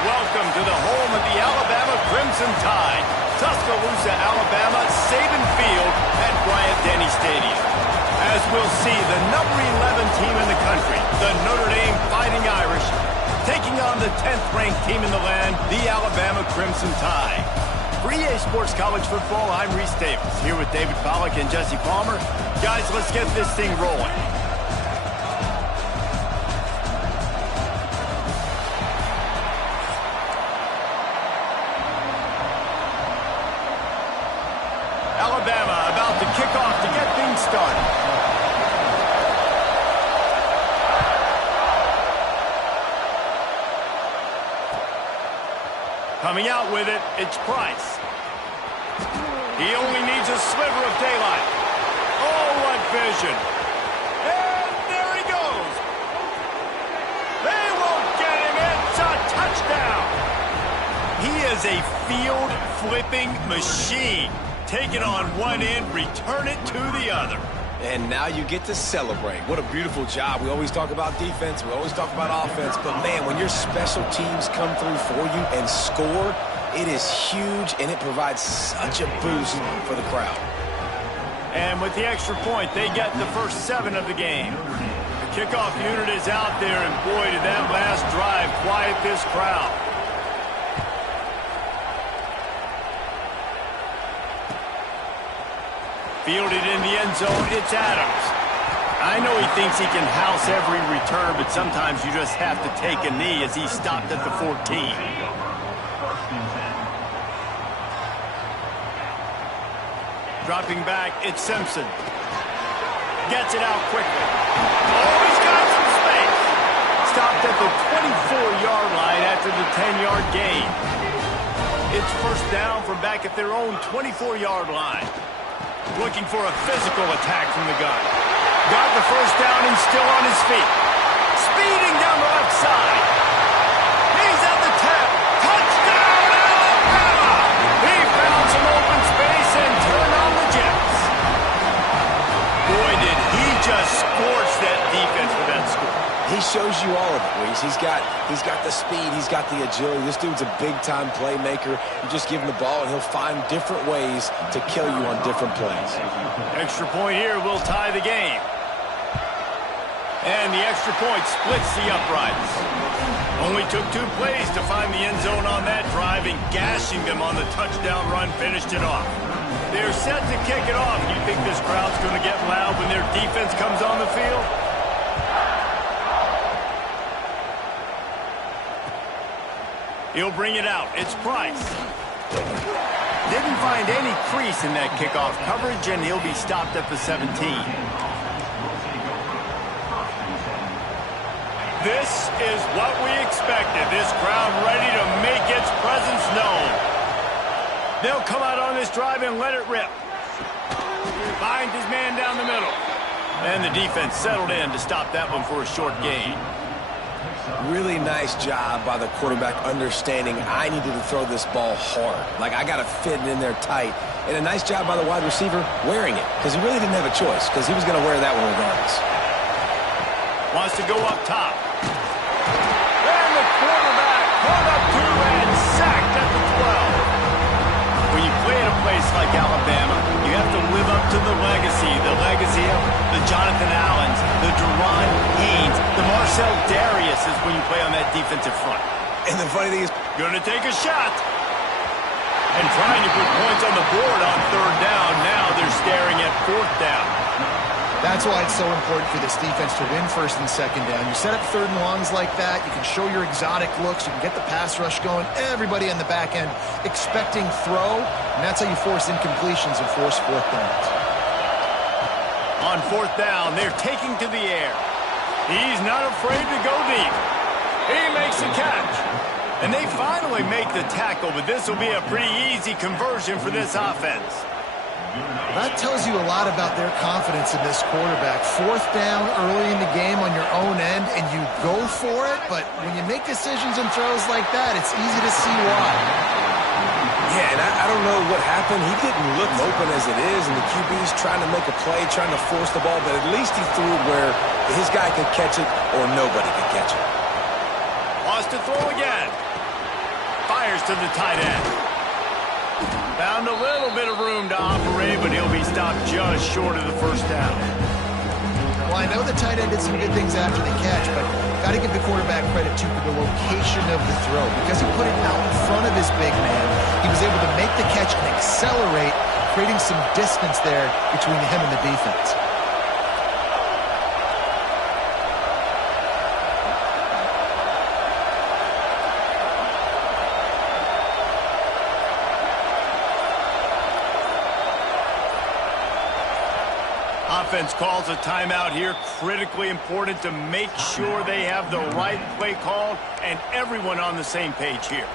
Welcome to the home of the Alabama Crimson Tide, Tuscaloosa, Alabama, Saban Field at Bryant-Denny Stadium. As we'll see, the number 11 team in the country, the Notre Dame Fighting Irish, taking on the 10th-ranked team in the land, the Alabama Crimson Tide. For EA Sports College Football, I'm Reese Davis, here with David Pollack and Jesse Palmer. Guys, let's get this thing rolling. Alabama about to kick off to get things started. Coming out with it, it's Price. He only needs a sliver of daylight. Oh, what vision. And there he goes. They won't get him. It's a touchdown. He is a field-flipping machine. Take it on one end, return it to the other. And now you get to celebrate. What a beautiful job. We always talk about defense. We always talk about offense. But, man, when your special teams come through for you and score, it is huge, and it provides such a boost for the crowd. And with the extra point, they get the first 7 of the game. The kickoff unit is out there, and, boy, did that last drive quiet this crowd. Fielded in the end zone, it's Adams. I know he thinks he can house every return, but sometimes you just have to take a knee as he stopped at the 14. Dropping back, it's Simpson. Gets it out quickly. Oh, he's got some space. stopped at the 24-yard line after the 10-yard gain. It's first down from back at their own 24-yard line. Looking for a physical attack from the gun. Got the first down and still on his feet. Speeding down the left side. He's at the 10. Touchdown, Alabama! He found some open space and turned on the Jets. Boy, did he just scorch that defense with that score. He shows you all of it, Reese. He's got the speed, he's got the agility. This dude's a big-time playmaker. You just give him the ball, and he'll find different ways to kill you on different plays. Extra point here will tie the game. And the extra point splits the uprights. Only took 2 plays to find the end zone on that drive, and gashing them on the touchdown run finished it off. They're set to kick it off. You think this crowd's going to get loud when their defense comes on the field? He'll bring it out. It's Price. Didn't find any crease in that kickoff coverage, and he'll be stopped at the 17. This is what we expected. This crowd ready to make its presence known. They'll come out on this drive and let it rip. Finds his man down the middle. And the defense settled in to stop that one for a short gain. Really nice job by the quarterback understanding I needed to throw this ball hard. Like, I got to fit it in there tight. And a nice job by the wide receiver wearing it, because he really didn't have a choice, because he was going to wear that one regardless. Wants to go up top. And the quarterback caught up to and sacked at the 12. When you play at a place like Alabama, you have to live up to the legacy of the Jonathan Allens, the Deron Haynes, the Marcel Dariuses when you play on that defensive front. And the funny thing is, going to take a shot. And trying to put points on the board on 3rd down. Now they're staring at 4th down. That's why it's so important for this defense to win 1st and 2nd down. You set up 3rd and longs like that. You can show your exotic looks. You can get the pass rush going. Everybody on the back end expecting throw. And that's how you force incompletions and force 4th downs. On 4th down, they're taking to the air. He's not afraid to go deep. He makes the catch. And they finally make the tackle, but this will be a pretty easy conversion for this offense. That tells you a lot about their confidence in this quarterback. 4th down early in the game on your own end, and you go for it, but when you make decisions and throws like that, it's easy to see why. yeah, and I don't know what happened. He didn't look open as it is, and the QB's trying to make a play, trying to force the ball, but at least he threw it where his guy could catch it or nobody could catch it. Wants to throw again. Fires to the tight end. Found a little bit of room to operate, but he'll be stopped just short of the 1st down. Well, I know the tight end did some good things after the catch, but got to give the quarterback credit, too, for the location of the throw. Because he put it out in front of his big man, he was able to make the catch and accelerate, creating some distance there between him and the defense. Offense calls a timeout here. Critically important to make sure they have the right play called and everyone on the same page here.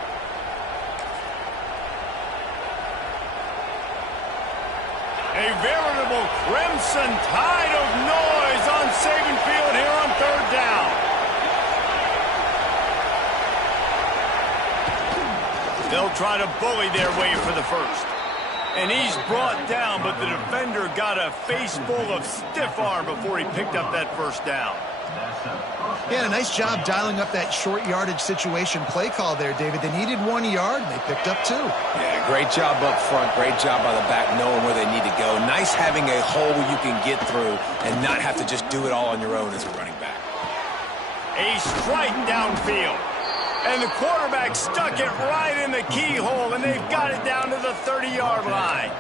A veritable crimson tide of noise on Saban Field here on 3rd down. They'll try to bully their way for the 1st. And he's brought down, but the defender got a face full of stiff arm before he picked up that 1st down. Yeah, a nice job dialing up that short yardage situation play call there, David. They needed 1 yard, and they picked up 2. Yeah, great job up front. Great job by the back knowing where they need to go. Nice having a hole where you can get through and not have to just do it all on your own as a running back. A strike downfield. And the quarterback stuck it right in the keyhole, and they've got it down to the 30-yard line.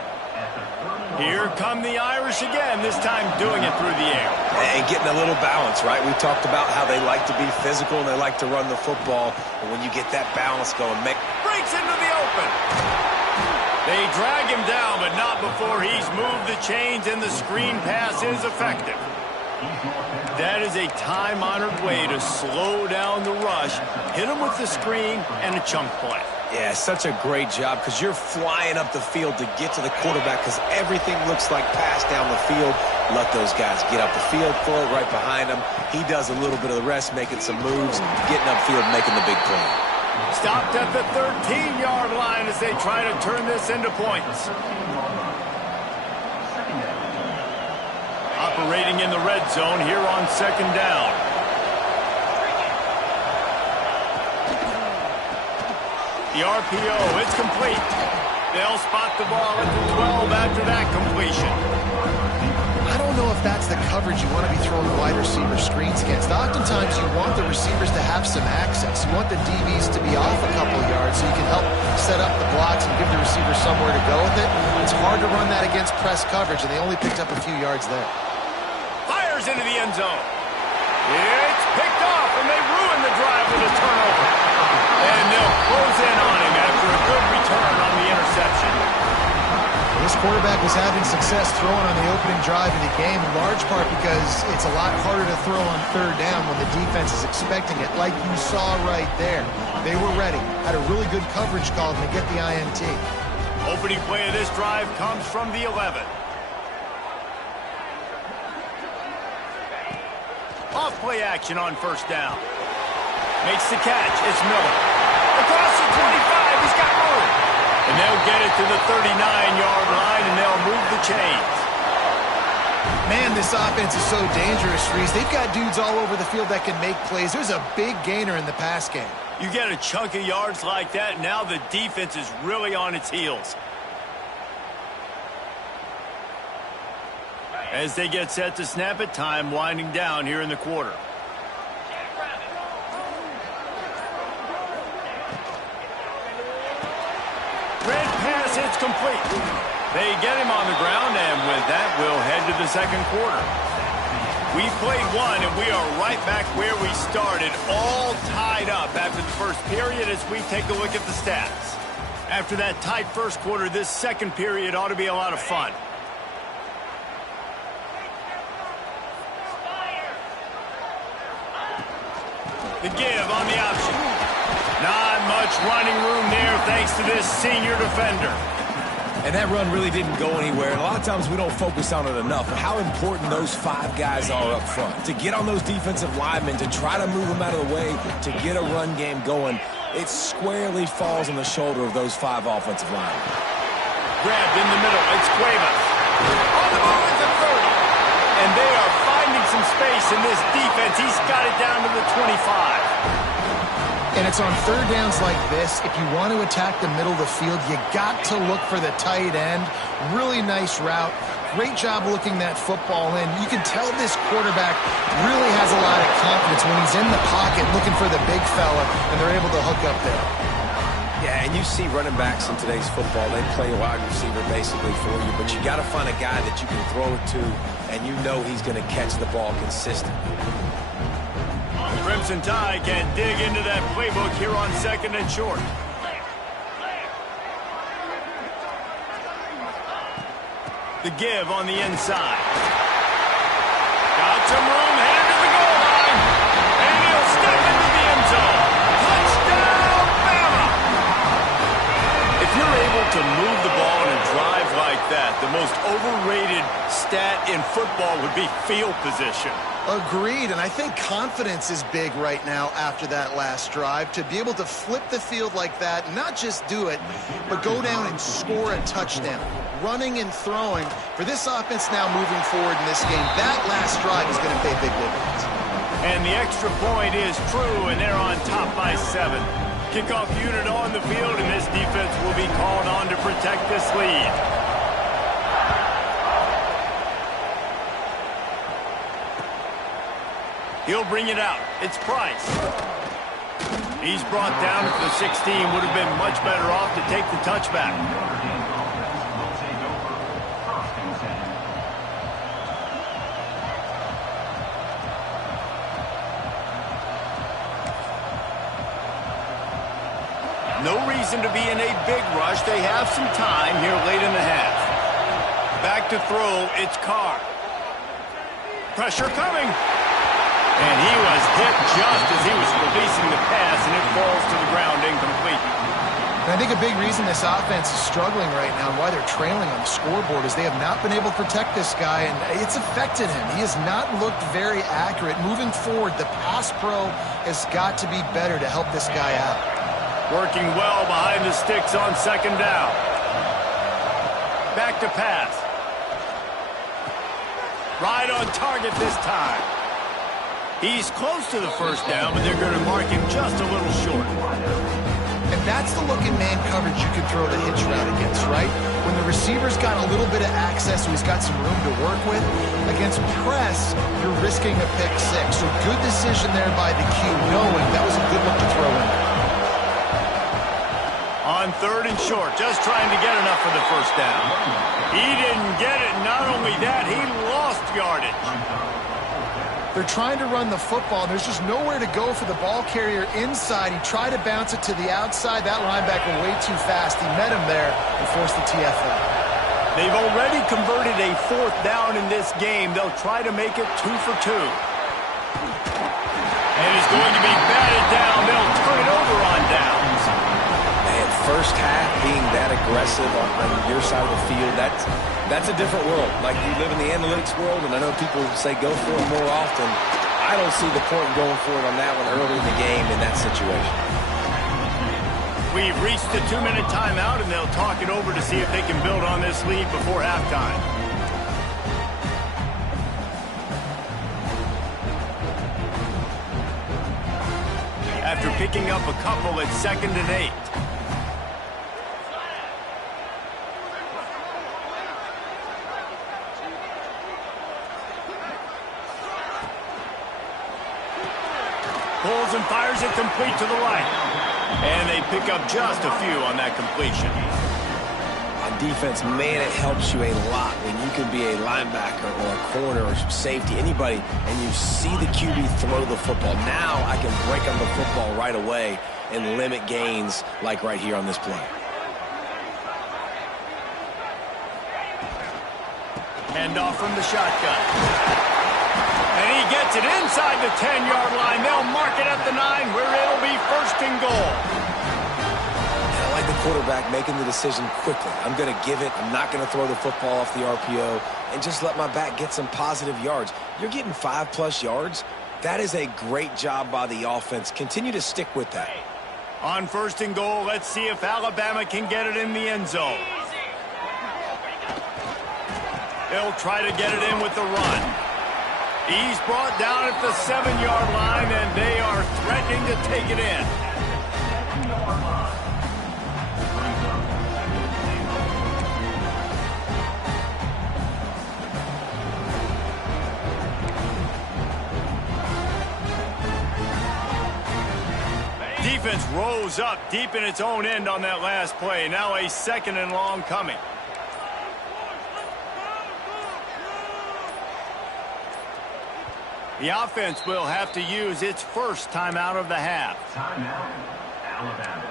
Here come the Irish again, this time doing it through the air. And getting a little balance, right? We talked about how they like to be physical and they like to run the football. And when you get that balance going, breaks into the open. They drag him down, but not before he's moved the chains, and the screen pass is effective. That is a time-honored way to slow down the rush, hit him with the screen, and a chunk play. Yeah, such a great job because you're flying up the field to get to the quarterback because everything looks like pass down the field. Let those guys get up the field, throw it right behind him. He does a little bit of the rest, making some moves, getting upfield, making the big play. Stopped at the 13-yard line as they try to turn this into points. Operating in the red zone here on second down. The RPO, it's complete. They'll spot the ball at the 12 after that completion. I don't know if that's the coverage you want to be throwing wide receiver screens against. Oftentimes you want the receivers to have some access. You want the DBs to be off a couple of yards so you can help set up the blocks and give the receiver somewhere to go with it. It's hard to run that against press coverage, and they only picked up a few yards there. Fires into the end zone. It's picked off, and they ruin the drive with a turnover. And they'll close in on him after a good return on the interception. This quarterback was having success throwing on the opening drive of the game, in large part because it's a lot harder to throw on third down when the defense is expecting it, like you saw right there. They were ready, had a really good coverage call to get the INT. Opening play of this drive comes from the 11. Off play action on first down. Makes the catch. It's Miller. Across the 25. He's got room. And they'll get it to the 39-yard line, and they'll move the chains. Man, this offense is so dangerous, Reese. They've got dudes all over the field that can make plays. There's a big gainer in the pass game. You get a chunk of yards like that, now the defense is really on its heels. As they get set to snap it, time winding down here in the quarter. Red pass, it's complete. They get him on the ground, and with that, we'll head to the second quarter. We played one, and we are right back where we started, all tied up after the first period as we take a look at the stats. After that tight first quarter, this second period ought to be a lot of fun. The give on the option. Not much running room there thanks to this senior defender. And that run really didn't go anywhere. And a lot of times we don't focus on it enough. But how important those five guys are up front. To get on those defensive linemen, to try to move them out of the way, to get a run game going, it squarely falls on the shoulder of those five offensive linemen. Grabbed in the middle. It's Cuevas. On the ball at the 30. And they are finding some space in this defense. He's got it down to the 25. And it's on third downs like this. If you want to attack the middle of the field, you got to look for the tight end. Really nice route. Great job looking that football in. You can tell this quarterback really has a lot of confidence when he's in the pocket looking for the big fella, and they're able to hook up there. Yeah, and you see running backs in today's football, they play a wide receiver basically for you, but you got to find a guy that you can throw it to, and you know he's going to catch the ball consistently. Crimson Tide can dig into that playbook here on second and short. The give on the inside. Got some room, headed to the goal line. And he'll step into the end zone. Touchdown, Bama! If you're able to move the ball in a drive like that, the most overrated stat in football would be field position. Agreed, and I think confidence is big right now after that last drive. To be able to flip the field like that, not just do it, but go down and score a touchdown. Running and throwing. For this offense now moving forward in this game, that last drive is going to pay big dividends. And the extra point is true, and they're on top by 7. Kickoff unit on the field, and this defense will be called on to protect this lead. He'll bring it out. It's Price. He's brought down at the 16. Would have been much better off to take the touchback. No reason to be in a big rush. They have some time here late in the half. Back to throw, it's Carr. Pressure coming. And he was hit just as he was releasing the pass, and it falls to the ground incomplete. And I think a big reason this offense is struggling right now and why they're trailing on the scoreboard is they have not been able to protect this guy, and it's affected him. He has not looked very accurate. Moving forward, the pass pro has got to be better to help this guy out. Working well behind the sticks on second down. Back to pass. Right on target this time. He's close to the first down, but they're going to mark him just a little short. And that's the look in man coverage you can throw the hitch route against, right? When the receiver's got a little bit of access, so he's got some room to work with. Against press, you're risking a pick six. So good decision there by the Q, knowing that was a good look to throw in. On third and short, just trying to get enough for the first down. He didn't get it. Not only that, he lost yardage. They're trying to run the football, and there's just nowhere to go for the ball carrier inside. He tried to bounce it to the outside. That linebacker way too fast. He met him there and forced the TFL. They've already converted a fourth down in this game. They'll try to make it 2 for 2. And it's going to be batted down. They'll turn it over on downs. Man, first half being that aggressive on your side of the field, that's a different world. Like, you live in the analytics world, and I know people say go for it more often. I don't see the point in going for it on that one early in the game in that situation. We've reached the 2-minute timeout, and they'll talk it over to see if they can build on this lead before halftime. After picking up a couple at 2nd and 8. Pulls and fires it complete to the right. And they pick up just a few on that completion. On defense, man, it helps you a lot when you can be a linebacker or a corner or safety, anybody, and you see the QB throw the football. Now I can break on the football right away and limit gains like right here on this play. Hand off from the shotgun. And he gets it inside the 10-yard line. They'll mark it at the 9, where it'll be 1st and goal. And I like the quarterback making the decision quickly. I'm going to give it. I'm not going to throw the football off the RPO and just let my back get some positive yards. You're getting 5+ yards. That is a great job by the offense. Continue to stick with that. On 1st and goal, let's see if Alabama can get it in the end zone. They'll try to get it in with the run. He's brought down at the 7-yard line, and they are threatening to take it in. Defense rose up deep in its own end on that last play. Now a 2nd and long coming. The offense will have to use its first timeout of the half. Timeout, Alabama.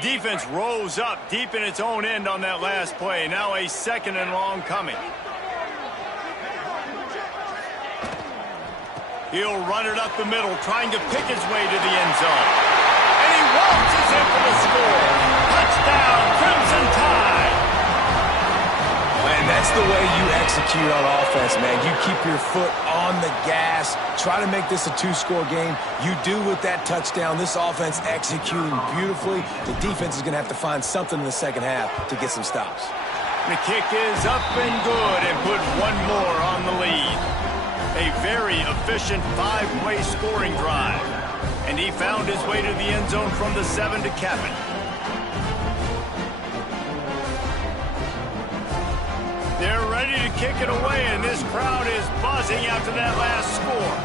Defense rose up deep in its own end on that last play. Now a 2nd and long coming. He'll run it up the middle, trying to pick his way to the end zone. And he waltzes in for the score. Touchdown, Crimson Tide. Man, that's the way you execute on offense, man. You keep your foot on the gas. Try to make this a 2-score game. You do with that touchdown. This offense executing beautifully. The defense is going to have to find something in the second half to get some stops. The kick is up and good, and put one more on the lead. A very efficient 5-play scoring drive. And he found his way to the end zone from the 7 to cap it. They're ready to kick it away, and this crowd is buzzing after that last score.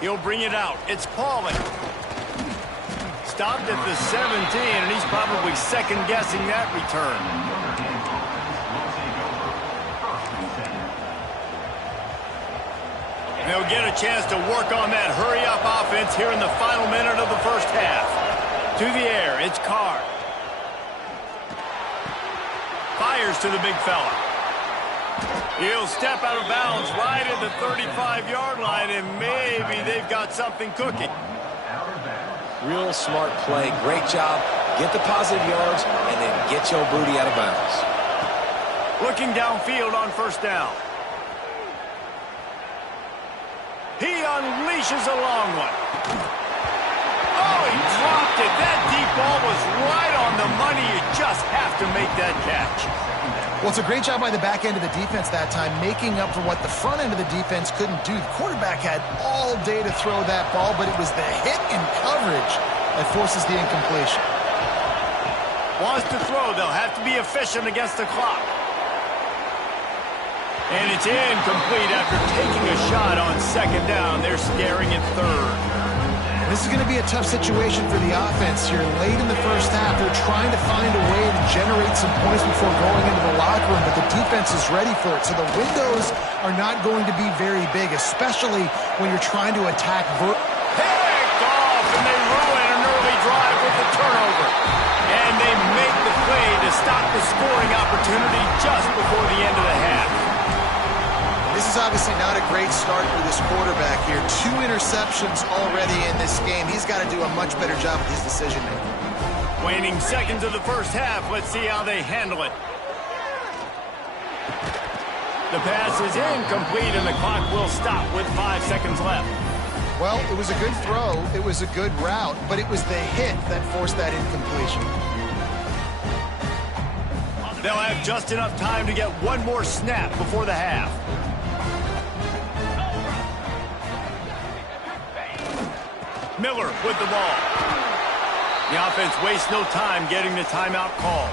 He'll bring it out. It's Pauling. Stopped at the 17, and he's probably second-guessing that return. They'll get a chance to work on that hurry-up offense here in the final minute of the first half. To the air, it's Carr. Fires to the big fella. He'll step out of bounds right at the 35-yard line, and maybe they've got something cooking. Real smart play. Great job. Get the positive yards, and then get your booty out of bounds. Looking downfield on first down. He unleashes a long one. Oh, he dropped it. That deep ball was right on the money. You just have to make that catch. Well, it's a great job by the back end of the defense that time, making up for what the front end of the defense couldn't do. The quarterback had all day to throw that ball, but it was the hit and coverage that forces the incompletion. Wants to throw. They'll have to be efficient against the clock. And it's incomplete after taking a shot on second down. They're staring at third. This is going to be a tough situation for the offense here. Late in the first half, they're trying to find a way to generate some points before going into the locker room, but the defense is ready for it. So the windows are not going to be very big, especially when you're trying to attack. Picked off, and they ruin an early drive with the turnover. And they make the play to stop the scoring opportunity just before the end of the half. This is obviously not a great start for this quarterback here. 2 interceptions already in this game. He's got to do a much better job with his decision-making. Waning seconds of the first half. Let's see how they handle it. The pass is incomplete, and the clock will stop with 5 seconds left. Well, it was a good throw. It was a good route, but it was the hit that forced that incompletion. They'll have just enough time to get one more snap before the half. Miller with the ball. The offense wastes no time getting the timeout call.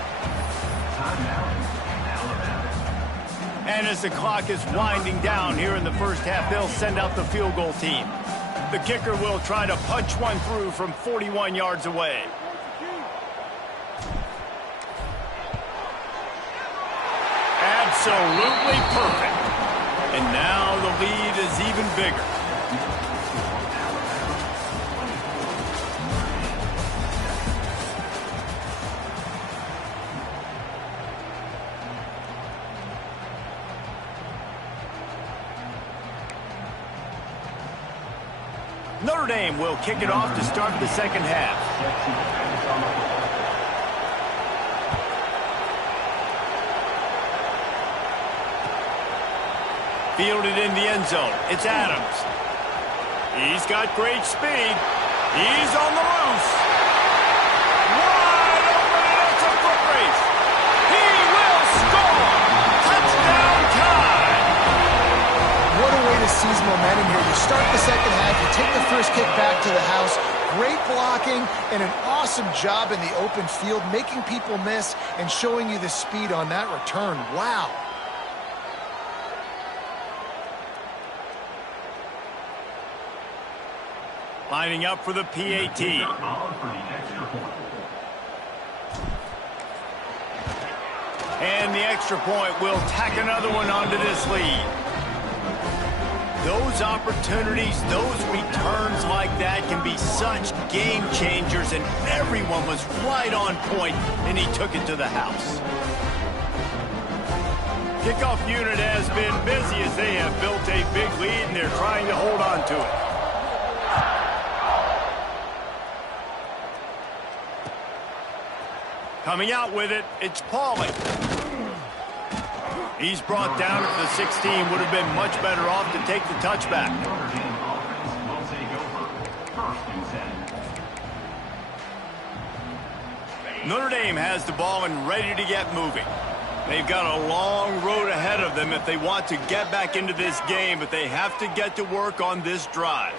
And as the clock is winding down here in the first half, they'll send out the field goal team. The kicker will try to punch one through from 41 yards away. Absolutely perfect. And now the lead is even bigger. Notre Dame will kick it off to start the second half. Fielded in the end zone. It's Adams. He's got great speed. He's on the loose. Wide open, and it's a foot race. He will score. Touchdown time. What a way to seize momentum here. You start the second half, you take the first kick back to the house. Great blocking and an awesome job in the open field, making people miss and showing you the speed on that return. Wow. Lining up for the PAT. And the extra point will tack another one onto this lead. Those opportunities, those returns like that can be such game changers, and everyone was right on point, and he took it to the house. Kickoff unit has been busy as they have built a big lead, and they're trying to hold on to it. Coming out with it, it's Pauly. He's brought down at the 16. Would have been much better off to take the touchback. Notre Dame has the ball and ready to get moving. They've got a long road ahead of them if they want to get back into this game, but they have to get to work on this drive.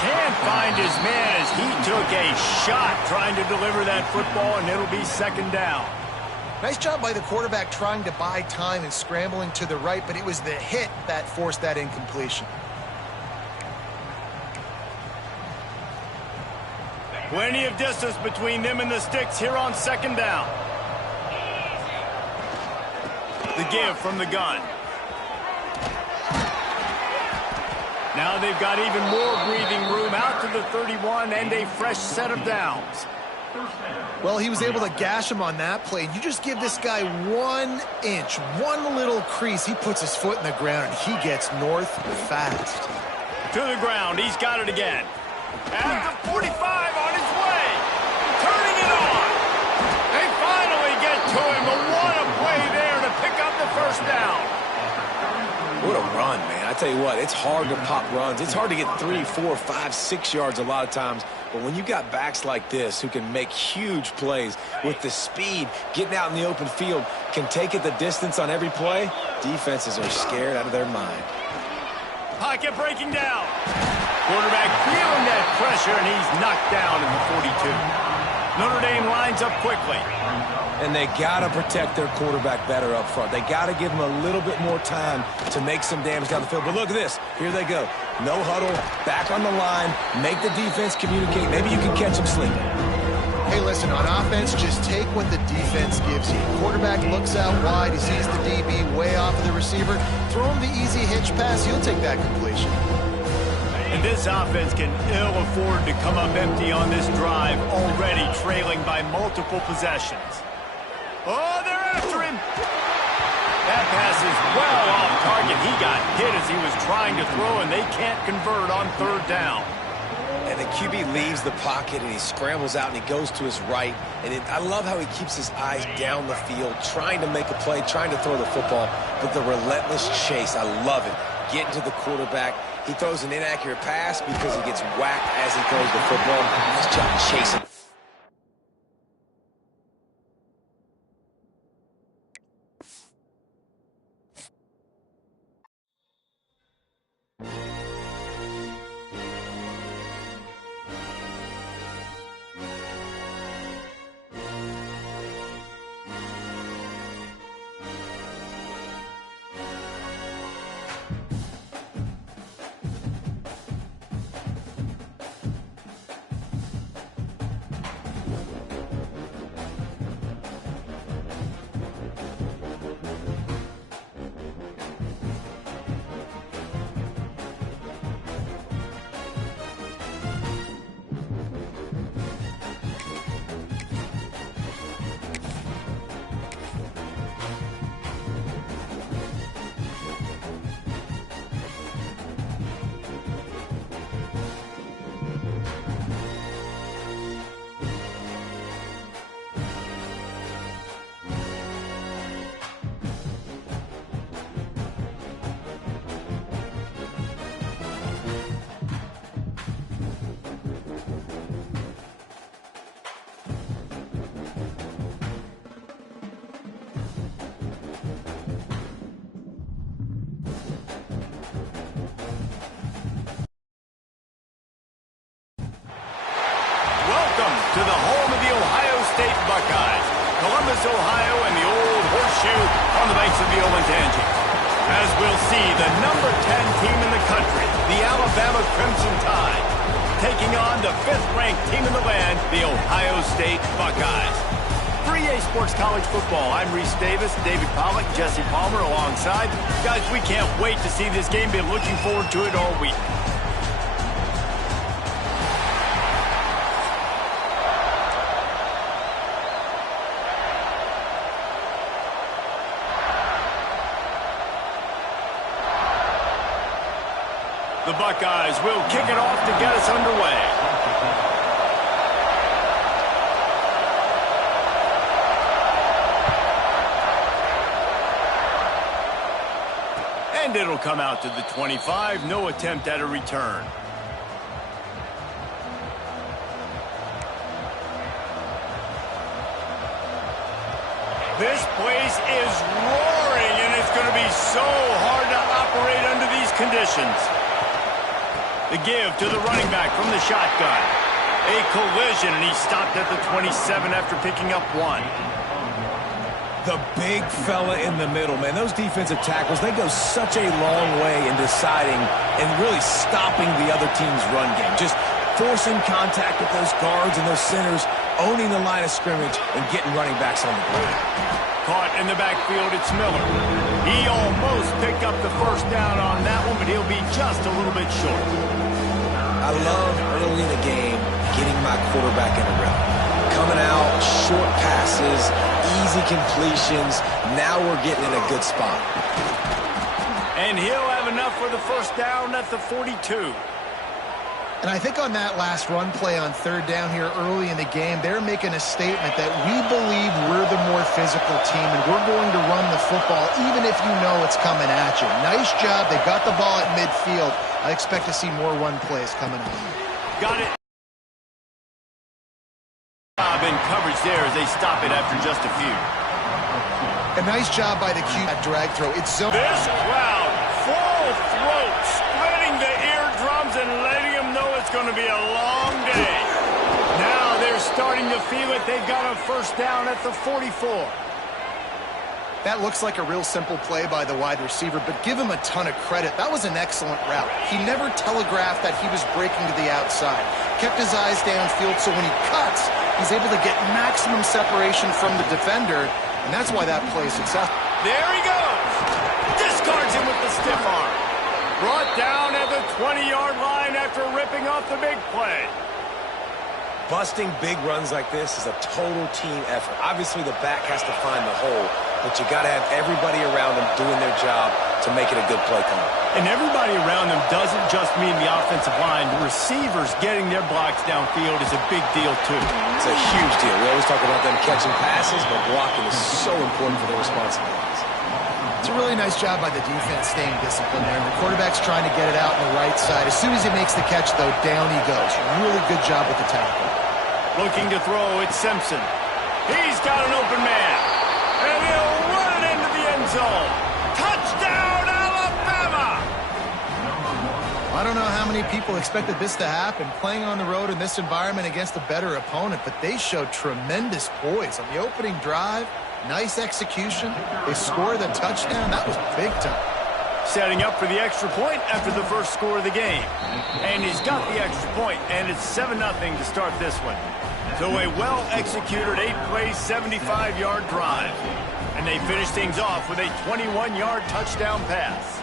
Can't find his man as he took a shot trying to deliver that football, and it'll be second down. Nice job by the quarterback trying to buy time and scrambling to the right, but it was the hit that forced that incompletion. Plenty of distance between them and the sticks here on second down. The give from the gun. Now they've got even more breathing room out to the 31 and a fresh set of downs. Well, he was able to gash him on that play. You just give this guy 1 inch, one little crease, he puts his foot in the ground, and he gets north fast. To the ground, he's got it again. At the 45 on his way. Turning it on. They finally get to him, but what a play there to pick up the first down. What a run, man. I tell you what, it's hard to pop runs. It's hard to get 3, 4, 5, 6 yards a lot of times. But when you got backs like this who can make huge plays with the speed, getting out in the open field, can take it the distance on every play, defenses are scared out of their mind. Pocket breaking down. Quarterback feeling that pressure, and he's knocked down in the 42. Notre Dame lines up quickly. And they got to protect their quarterback better up front. They got to give him a little bit more time to make some damage down the field. But look at this. Here they go. No huddle, back on the line, make the defense communicate. Maybe you can catch them sleeping. Hey, listen, on offense, just take what the defense gives you. Quarterback looks out wide. He sees the DB way off of the receiver. Throw him the easy hitch pass. He'll take that completion. And this offense can ill afford to come up empty on this drive, already trailing by multiple possessions. Oh, they're after him. That pass is well off target. He got hit as he was trying to throw, and they can't convert on third down. And the QB leaves the pocket, and he scrambles out, and he goes to his right. And I love how he keeps his eyes down the field, trying to make a play, trying to throw the football. But the relentless chase, I love it. Getting to the quarterback. He throws an inaccurate pass because he gets whacked as he throws the football. Nice job chasing. To the home of the Ohio State Buckeyes, Columbus, Ohio, and the old horseshoe on the banks of the Olentangy. As we'll see, the number 10 team in the country, the Alabama Crimson Tide, taking on the 5th-ranked team in the land, the Ohio State Buckeyes. For EA Sports College Football, I'm Reese Davis, David Pollack, Jesse Palmer alongside. Guys, we can't wait to see this game. Been looking forward to it all week. The Buckeyes will kick it off to get us underway. And it'll come out to the 25. No attempt at a return. This place is roaring, and it's going to be so hard to operate under these conditions. The give to the running back from the shotgun. A collision, and he stopped at the 27 after picking up 1. The big fella in the middle, man. Those defensive tackles, they go such a long way in deciding and really stopping the other team's run game. Just forcing contact with those guards and those centers owning the line of scrimmage and getting running backs on the ground. Caught in the backfield, it's Miller. He almost picked up the first down on that one, but he'll be just a little bit short. I love early in the game getting my quarterback in a rhythm. Coming out, short passes, easy completions. Now we're getting in a good spot. And he'll have enough for the first down at the 42. And I think on that last run play on third down here early in the game, they're making a statement that we believe we're the more physical team and we're going to run the football even if you know it's coming at you. Nice job. They got the ball at midfield. I expect to see more run plays coming up. Got it. In coverage there as they stop it after just a few. A nice job by the Q at drag throw. It's so This crowd, full throat, splitting the eardrums and letting them know it's going to be a long day. Now they're starting to feel it. They've got a first down at the 44. That looks like a real simple play by the wide receiver, but give him a ton of credit. That was an excellent route. He never telegraphed that he was breaking to the outside. Kept his eyes downfield, so when he cuts, he's able to get maximum separation from the defender, and that's why that play is successful. There he goes. Discards him with the stiff arm. Brought down at the 20-yard line after ripping off the big play. Busting big runs like this is a total team effort. Obviously, the back has to find the hole, but you got to have everybody around them doing their job to make it a good play call. And everybody around them doesn't just mean the offensive line. The receivers getting their blocks downfield is a big deal, too. It's a huge deal. We always talk about them catching passes, but blocking is so important for their responsibilities. It's a really nice job by the defense staying disciplined there. The quarterback's trying to get it out on the right side. As soon as he makes the catch, though, down he goes. Really good job with the tackle. Looking to throw, it's Simpson. He's got an open man. And he'll run it into the end zone. Touchdown, Alabama! I don't know how many people expected this to happen, playing on the road in this environment against a better opponent, but they showed tremendous poise on the opening drive. Nice execution. They score the touchdown. That was big time. Setting up for the extra point after the first score of the game. And he's got the extra point, and it's 7-0 to start this one. So a well-executed 8-play, 75-yard drive. And they finish things off with a 21-yard touchdown pass.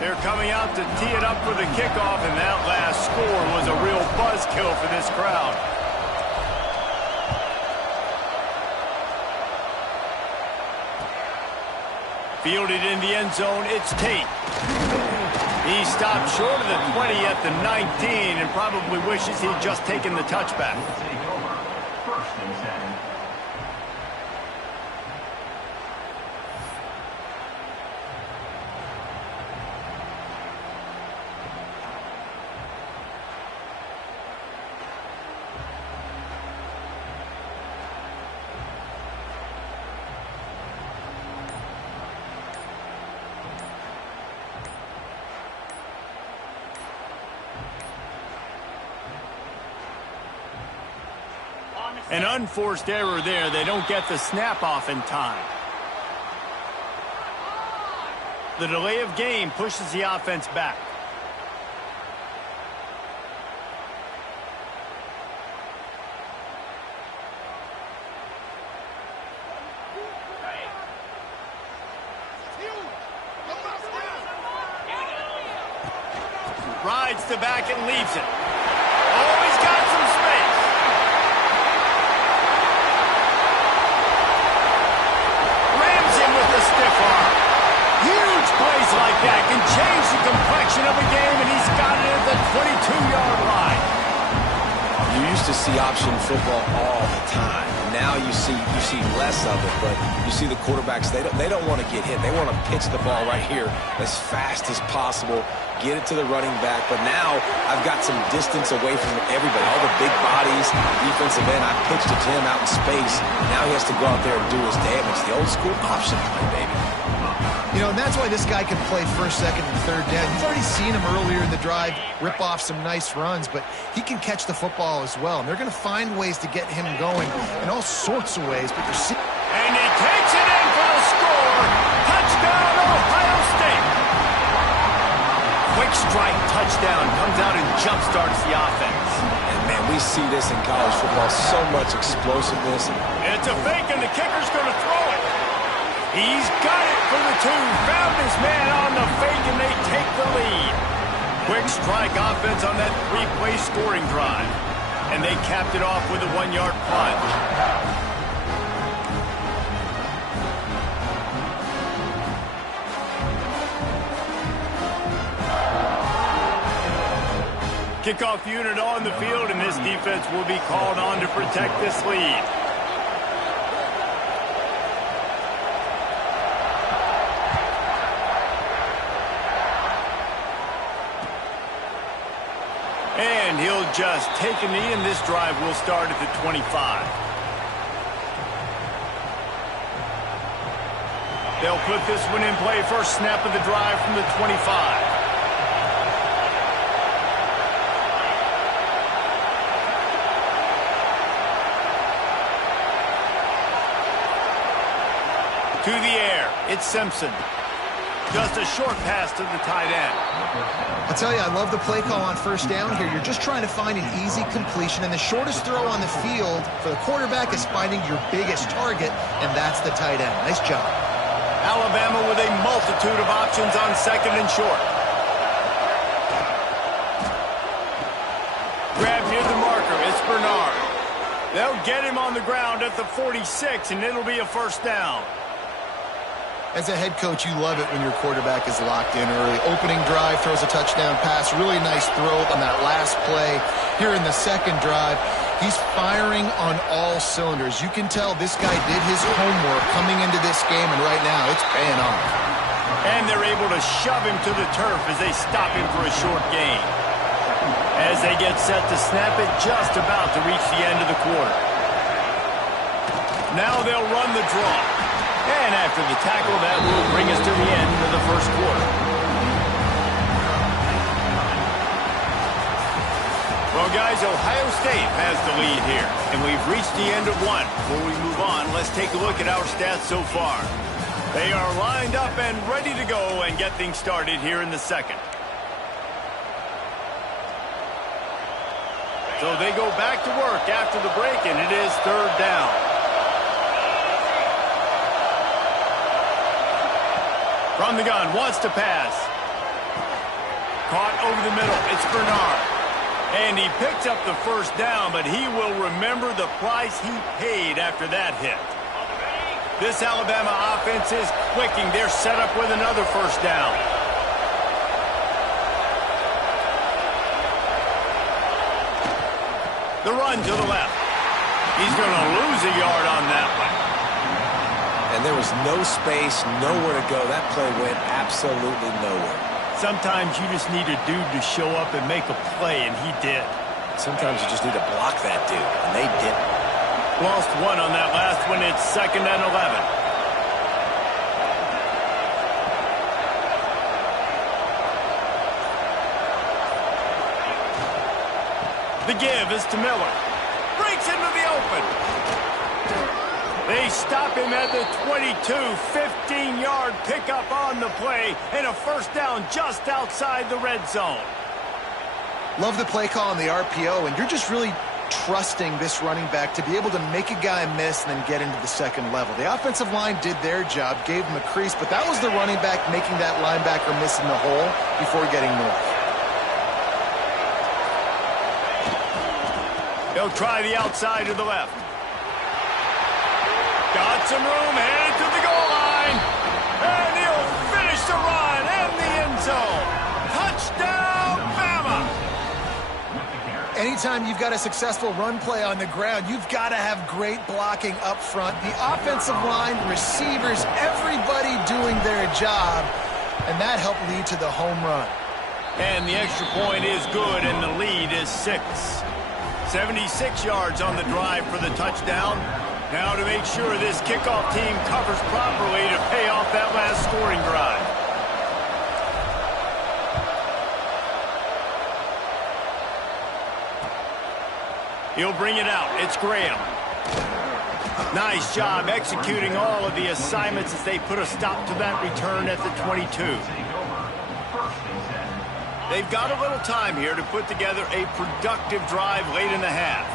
They're coming out to tee it up for the kickoff, and that last score was a real buzzkill for this crowd. Fielded in the end zone, it's Tate. He stopped short of the 20 at the 19 and probably wishes he'd just taken the touchback. Take over. First and 10. An unforced error there. They don't get the snap off in time. The delay of game pushes the offense back. Rides the back and leaves it. Oh, he's got some space. Stiff arm. Huge plays like that can change the complexion of a game, and he's got it at the 22-yard line. You used to see option football all the time. Now you see less of it, but you see the quarterbacks, they don't want to get hit. They want to pitch the ball right here as fast as possible, get it to the running back. But now I've got some distance away from everybody, all the big bodies, defensive end. I pitched it to him out in space. Now he has to go out there and do his damage. The old school option play, baby. You know, and that's why this guy can play first, second, and third down. You've already seen him earlier in the drive rip off some nice runs, but he can catch the football as well. And they're going to find ways to get him going in all sorts of ways. But you're seeing... And he takes it in for the score. Touchdown, Ohio State. Quick strike touchdown comes out and jump starts the offense. And man, We see this in college football, so much explosiveness. It's a fake, and the kicker's going to throw it. He's got it for the 2. Found his man on the fake, and they take the lead. Quick strike offense on that 3-play scoring drive. And they capped it off with a 1-yard plunge. Kickoff unit on the field, and this defense will be called on to protect this lead. And he'll just take a knee, and this drive will start at the 25. They'll put this one in play. First snap of the drive from the 25. To the air, it's Simpson. Just a short pass to the tight end. I'll tell you, I love the play call on first down here. You're just trying to find an easy completion, and the shortest throw on the field for the quarterback is finding your biggest target, and that's the tight end. Nice job. Alabama with a multitude of options on second and short. Grab near the marker, it's Bernard. They'll get him on the ground at the 46, and it'll be a first down. As a head coach, you love it when your quarterback is locked in early. Opening drive, throws a touchdown pass. Really nice throw on that last play. Here in the second drive, he's firing on all cylinders. You can tell this guy did his homework coming into this game, and right now it's paying off. And they're able to shove him to the turf as they stop him for a short gain. As they get set to snap it, just about to reach the end of the quarter. Now they'll run the draw. And after the tackle, that will bring us to the end of the first quarter. Well, guys, Ohio State has the lead here, and we've reached the end of one. Before we move on, let's take a look at our stats so far. They are lined up and ready to go and get things started here in the second. So they go back to work after the break, and it is third down. From the gun, wants to pass. Caught over the middle, it's Bernard. And he picks up the first down, but he will remember the price he paid after that hit. This Alabama offense is clicking. They're set up with another first down. The run to the left. He's going to lose a yard on that one. And there was no space, nowhere to go. That play went absolutely nowhere. Sometimes you just need a dude to show up and make a play, and he did. Sometimes you just need to block that dude, and they didn't. Lost one on that last one. It's 2nd and 11. The give is to Miller. Breaks into the open. They stop him at the 22, 15-yard pickup on the play, and a first down just outside the red zone. Love the play call on the RPO, and you're just really trusting this running back to be able to make a guy miss and then get into the second level. The offensive line did their job, gave him a crease, but that was the running back making that linebacker miss in the hole before getting north. They'll try the outside to the left. Got some room, headed to the goal line. And he'll finish the run in the end zone. Touchdown, Bama! Anytime you've got a successful run play on the ground, you've got to have great blocking up front. The offensive line, receivers, everybody doing their job. And that helped lead to the home run. And the extra point is good, and the lead is 6. 76 yards on the drive for the touchdown. Now to make sure this kickoff team covers properly to pay off that last scoring drive. He'll bring it out. It's Graham. Nice job executing all of the assignments as they put a stop to that return at the 22. They've got a little time here to put together a productive drive late in the half.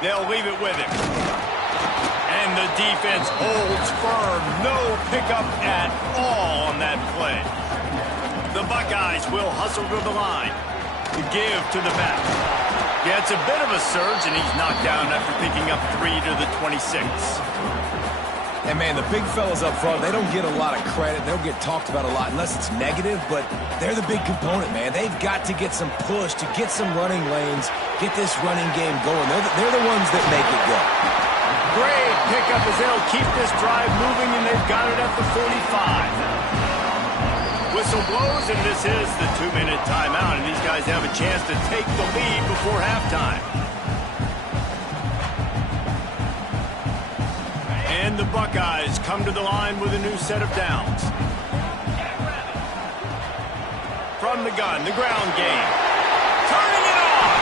They'll leave it with him. And the defense holds firm. No pickup at all on that play. The Buckeyes will hustle to the line. To give to the back. Gets a bit of a surge, and he's knocked down after picking up 3 to the 26. And, man, the big fellas up front, they don't get a lot of credit. They don't get talked about a lot unless it's negative, but they're the big component, man. They've got to get some push, to get some running lanes, get this running game going. They're the ones that make it go. Great pickup as they'll keep this drive moving, and they've got it at the 45. Whistle blows, and this is the 2-minute timeout, and these guys have a chance to take the lead before halftime. And the Buckeyes come to the line with a new set of downs. From the gun, the ground game. Turning it on!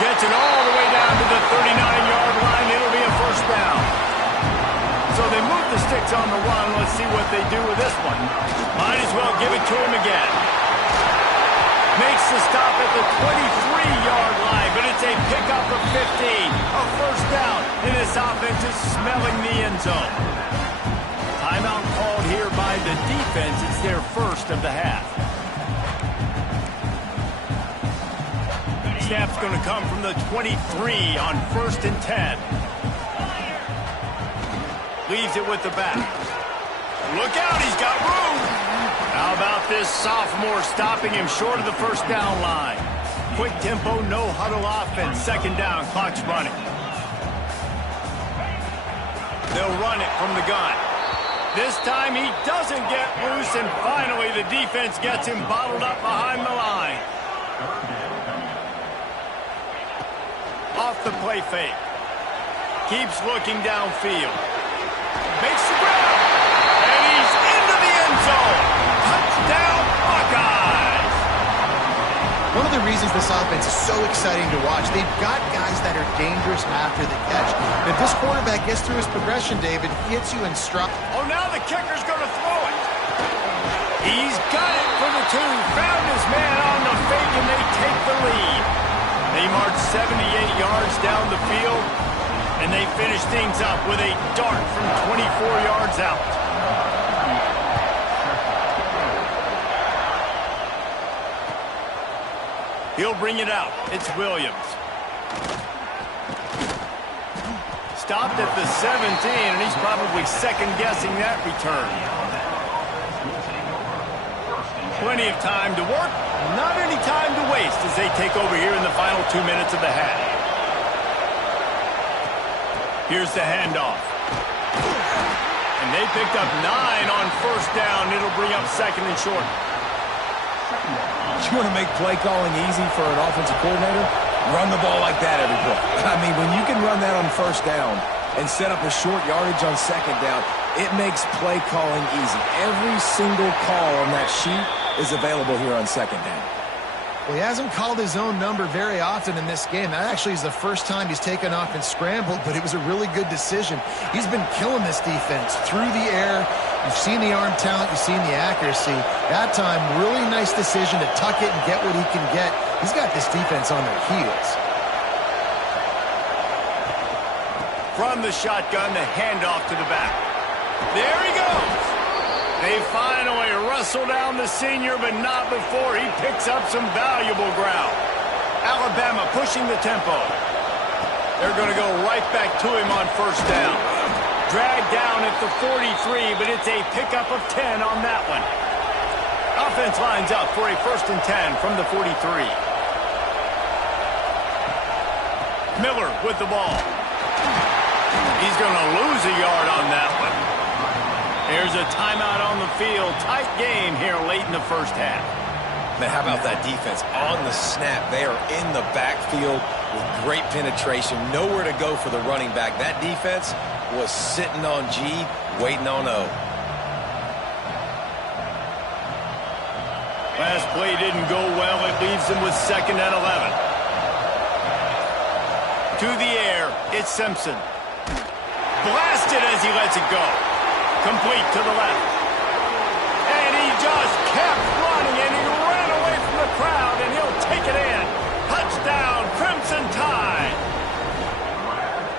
Gets it all the way down to the 39-yard line. It'll be a first down. So they move the sticks on the run. Let's see what they do with this one. Might as well give it to him again. Makes the stop at the 23-yard line, but it's a pickup of 15. A first down, and this offense is smelling the end zone. Timeout called here by the defense. It's their first of the half. Snap's going to come from the 23 on 1st and 10. Leaves it with the back. Look out, he's got room. How about this sophomore stopping him short of the first down line? Quick tempo, no huddle offense. 2nd down, clock's running. They'll run it from the gun. This time he doesn't get loose, and finally the defense gets him bottled up behind the line. Off the play fake. Keeps looking downfield. Makes the grab, and he's into the end zone. Touchdown, Buckeyes! One of the reasons this offense is so exciting to watch, they've got guys that are dangerous after the catch. If this quarterback gets through his progression, David, he hits you in stride. Oh, now the kicker's going to throw it. He's got it for the 2. Found his man on the fake, and they take the lead. They march 78 yards down the field. And they finish things up with a dart from 24 yards out. He'll bring it out. It's Williams. Stopped at the 17, and he's probably second-guessing that return. Plenty of time to work. Not any time to waste as they take over here in the final 2 minutes of the half. Here's the handoff. And they picked up 9 on 1st down. It'll bring up 2nd and short. You want to make play calling easy for an offensive coordinator? Run the ball like that every play. I mean, when you can run that on 1st down and set up a short yardage on 2nd down, it makes play calling easy. Every single call on that sheet is available here on 2nd down. Well, he hasn't called his own number very often in this game. That actually is the first time he's taken off and scrambled, but it was a really good decision. He's been killing this defense through the air. You've seen the arm talent. You've seen the accuracy. That time, really nice decision to tuck it and get what he can get. He's got this defense on their heels. From the shotgun, the handoff to the back. There he goes. They finally wrestle down the senior, but not before he picks up some valuable ground. Alabama pushing the tempo. They're going to go right back to him on 1st down. Dragged down at the 43, but it's a pickup of 10 on that one. Offense lines up for a 1st and 10 from the 43. Miller with the ball. He's going to lose a yard on that one. There's a timeout on the field. Tight game here late in the 1st half. Man, how about that defense? On the snap, they are in the backfield with great penetration. Nowhere to go for the running back. That defense was sitting on G, waiting on O. Last play didn't go well. It leaves them with 2nd and 11. To the air, it's Simpson. Blasted as he lets it go. Complete to the left. And he just take it in. Touchdown, Crimson Tide.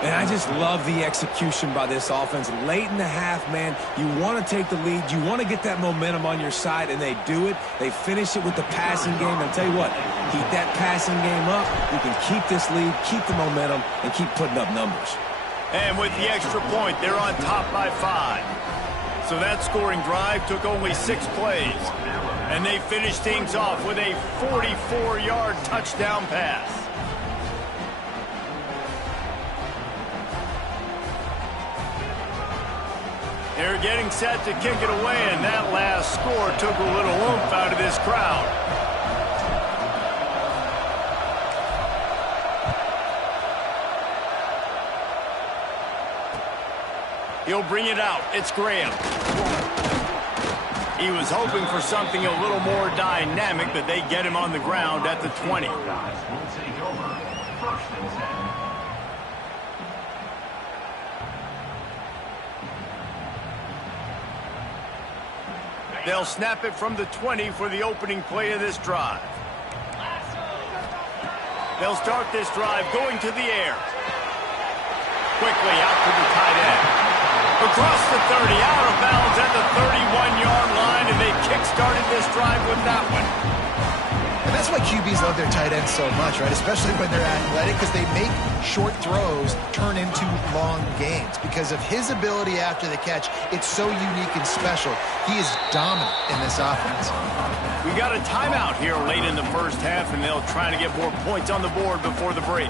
And I just love the execution by this offense. Late in the half, man, you want to take the lead. You want to get that momentum on your side, and they do it. They finish it with the passing game. And I'll tell you what, keep that passing game up. You can keep this lead, keep the momentum, and keep putting up numbers. And with the extra point, they're on top by 5. So that scoring drive took only 6 plays. And they finished things off with a 44-yard touchdown pass. They're getting set to kick it away, and that last score took a little oomph out of this crowd. He'll bring it out. It's Graham. He was hoping for something a little more dynamic, but they get him on the ground at the 20. They'll snap it from the 20 for the opening play of this drive. They'll start this drive going to the air. Quickly out to the tight end. Across the 30, out of bounds at the 31-yard line, and they kick-started this drive with that one. And that's why QBs love their tight ends so much, right? Especially when they're athletic, because they make short throws turn into long gains. Because of his ability after the catch, it's so unique and special. He is dominant in this offense. We got a timeout here late in the first half, and they'll try to get more points on the board before the break.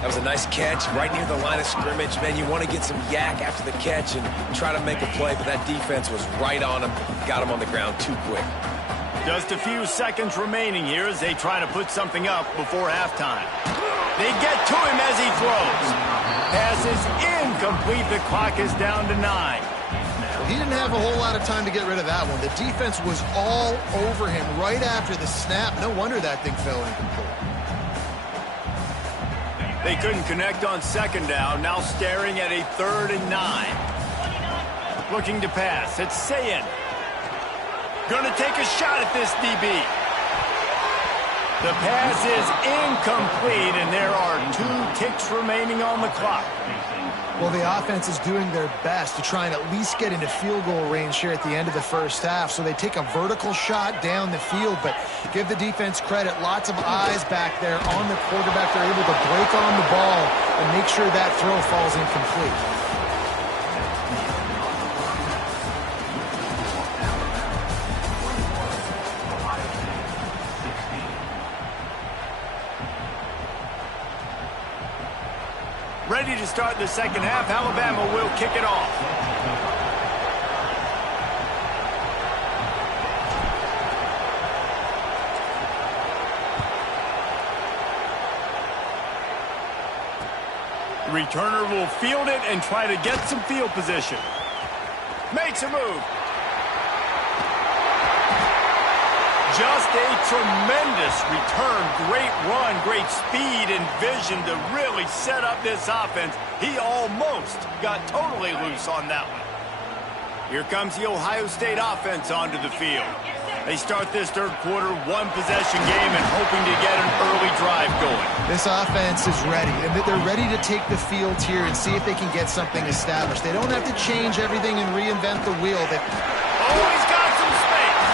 That was a nice catch right near the line of scrimmage. Man, you want to get some yak after the catch and try to make a play, but that defense was right on him. Got him on the ground too quick. Just a few seconds remaining here as they try to put something up before halftime. They get to him as he throws. Pass is incomplete. The clock is down to 9. He didn't have a whole lot of time to get rid of that one. The defense was all over him right after the snap. No wonder that thing fell incomplete. They couldn't connect on second down. Now staring at a 3rd and 9. Looking to pass. It's Sayin. Gonna take a shot at this DB. The pass is incomplete, and there are 2 ticks remaining on the clock. Well, the offense is doing their best to try and at least get into field goal range here at the end of the first half. So they take a vertical shot down the field, but give the defense credit. Lots of eyes back there on the quarterback. They're able to break on the ball and make sure that throw falls incomplete. Ready to start the second half. Alabama will kick it off. The returner will field it and try to get some field position. Makes a move. Just a tremendous return. Great run, great speed and vision to really set up this offense. He almost got totally loose on that one. Here comes the Ohio State offense onto the field. They start this third quarter, 1-possession game and hoping to get an early drive going. This offense is ready, and they're ready to take the field here and see if they can get something established. They don't have to change everything and reinvent the wheel. He's got some space.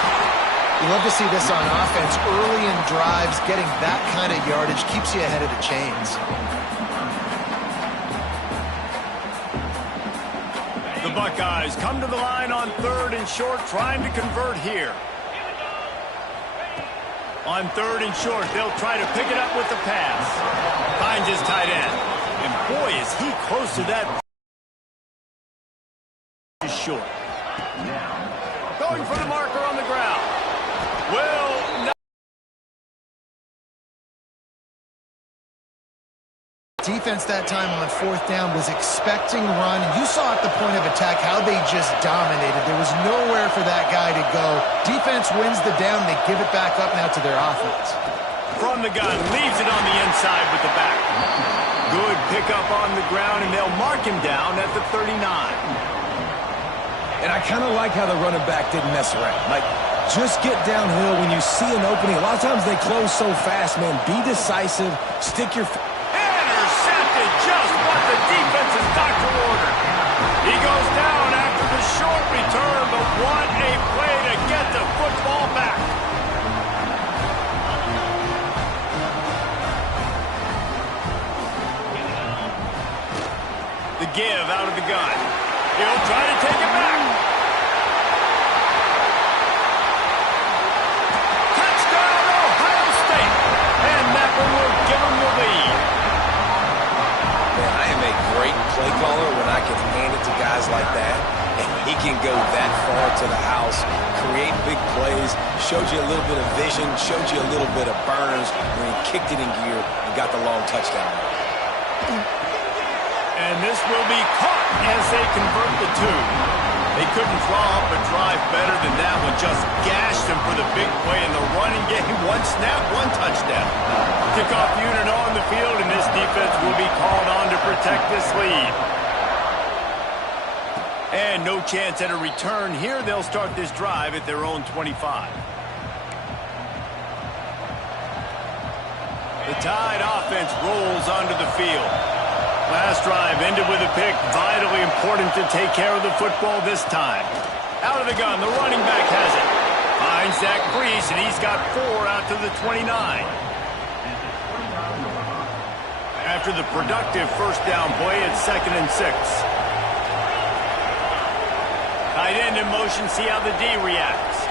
You love to see this on offense. Early in drives, getting that kind of yardage keeps you ahead of the chains. The Buckeyes come to the line on 3rd and short, trying to convert here. On 3rd and short, they'll try to pick it up with the pass. Finds his tight end. And boy, is he close to that. Short. Going for the marker on the ground. Well, no. Defense that time on 4th down was expecting run. You saw at the point of attack how they just dominated. There was nowhere for that guy to go. Defense wins the down. They give it back up now to their offense. From the gun, leaves it on the inside with the back. Good pickup on the ground, and they'll mark him down at the 39. And I kind of like how the running back didn't mess around. Like, Just get downhill when you see an opening. A lot of times they close so fast, man. Be decisive. Stick your... Intercepted, just what the defensive doctor ordered. He goes down after the short return, but what a play to get the football back. The give out of the gun. He'll try to take it back. Touchdown, Ohio State. And that one will give them the lead. Man, I am a great play caller when I can hand it to guys like that. And he can go that far to the house, create big plays, showed you a little bit of vision, showed you a little bit of burns when he kicked it in gear and got the long touchdown. And this will be caught as they convert the two. They couldn't draw up a drive better than that one. Just gashed him for the big play in the running game. One snap, one touchdown. Kickoff unit on the field, and this defense will be called on to protect this lead. And no chance at a return here. They'll start this drive at their own 25. The Tide offense rolls onto the field. Last drive ended with a pick. Vitally important to take care of the football this time. Out of the gun, the running back has it. Finds Zach Brees, and he's got 4 out to the 29. After the productive first down play, it's 2nd and 6. Tight end in motion, see how the D reacts.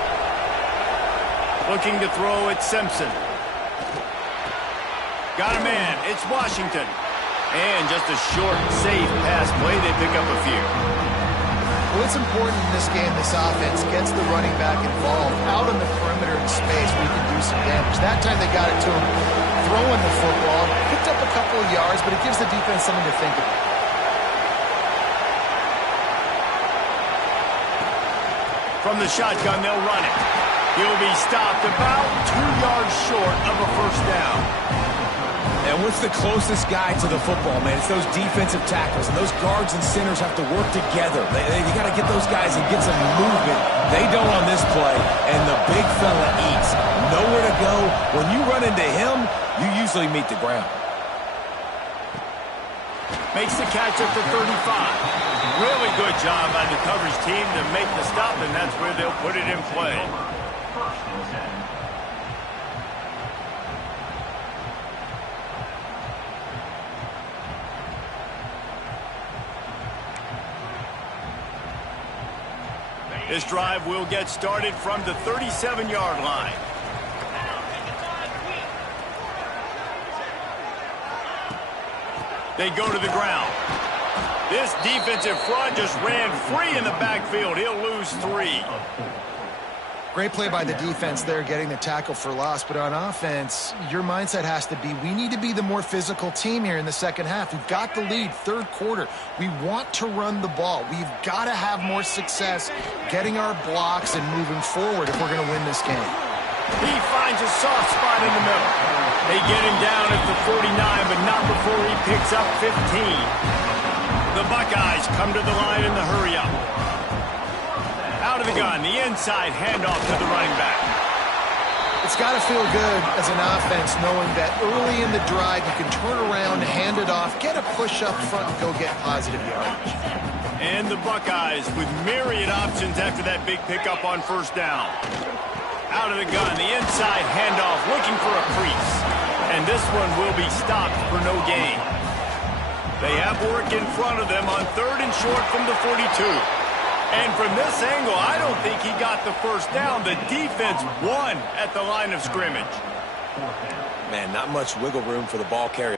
Looking to throw at Simpson. Got a man, it's Washington. And just a short, safe pass play, they pick up a few. Well, it's important in this game, this offense gets the running back involved out on the perimeter in space where he can do some damage. That time they got it to him throwing the football, picked up a couple of yards, but it gives the defense something to think about. From the shotgun, they'll run it. He'll be stopped about 2 yards short of a first down. And what's the closest guy to the football, man? It's those defensive tackles, and those guards and centers have to work together. They got to get those guys and get some movement. They don't on this play, and the big fella eats. Nowhere to go. When you run into him, you usually meet the ground. Makes the catch at the 35. Really good job by the coverage team to make the stop, and that's where they'll put it in play. First and 10. This drive will get started from the 37-yard line. They go to the ground. This defensive front just ran free in the backfield. He'll lose 3. Great play by the defense there, getting the tackle for loss. But on offense, your mindset has to be, we need to be the more physical team here in the second half. We've got the lead, third quarter. We want to run the ball. We've got to have more success getting our blocks and moving forward if we're going to win this game. He finds a soft spot in the middle. They get him down at the 49, but not before he picks up 15. The Buckeyes come to the line in the hurry-up. Out of the gun, the inside handoff to the running back. It's got to feel good as an offense knowing that early in the drive you can turn around, hand it off, get a push up front, and go get positive yardage. And the Buckeyes with myriad options after that big pickup on first down. Out of the gun, the inside handoff looking for a crease. And this one will be stopped for no gain. They have work in front of them on 3rd and short from the 42. And from this angle, I don't think he got the first down. The defense won at the line of scrimmage. Man, not much wiggle room for the ball carrier.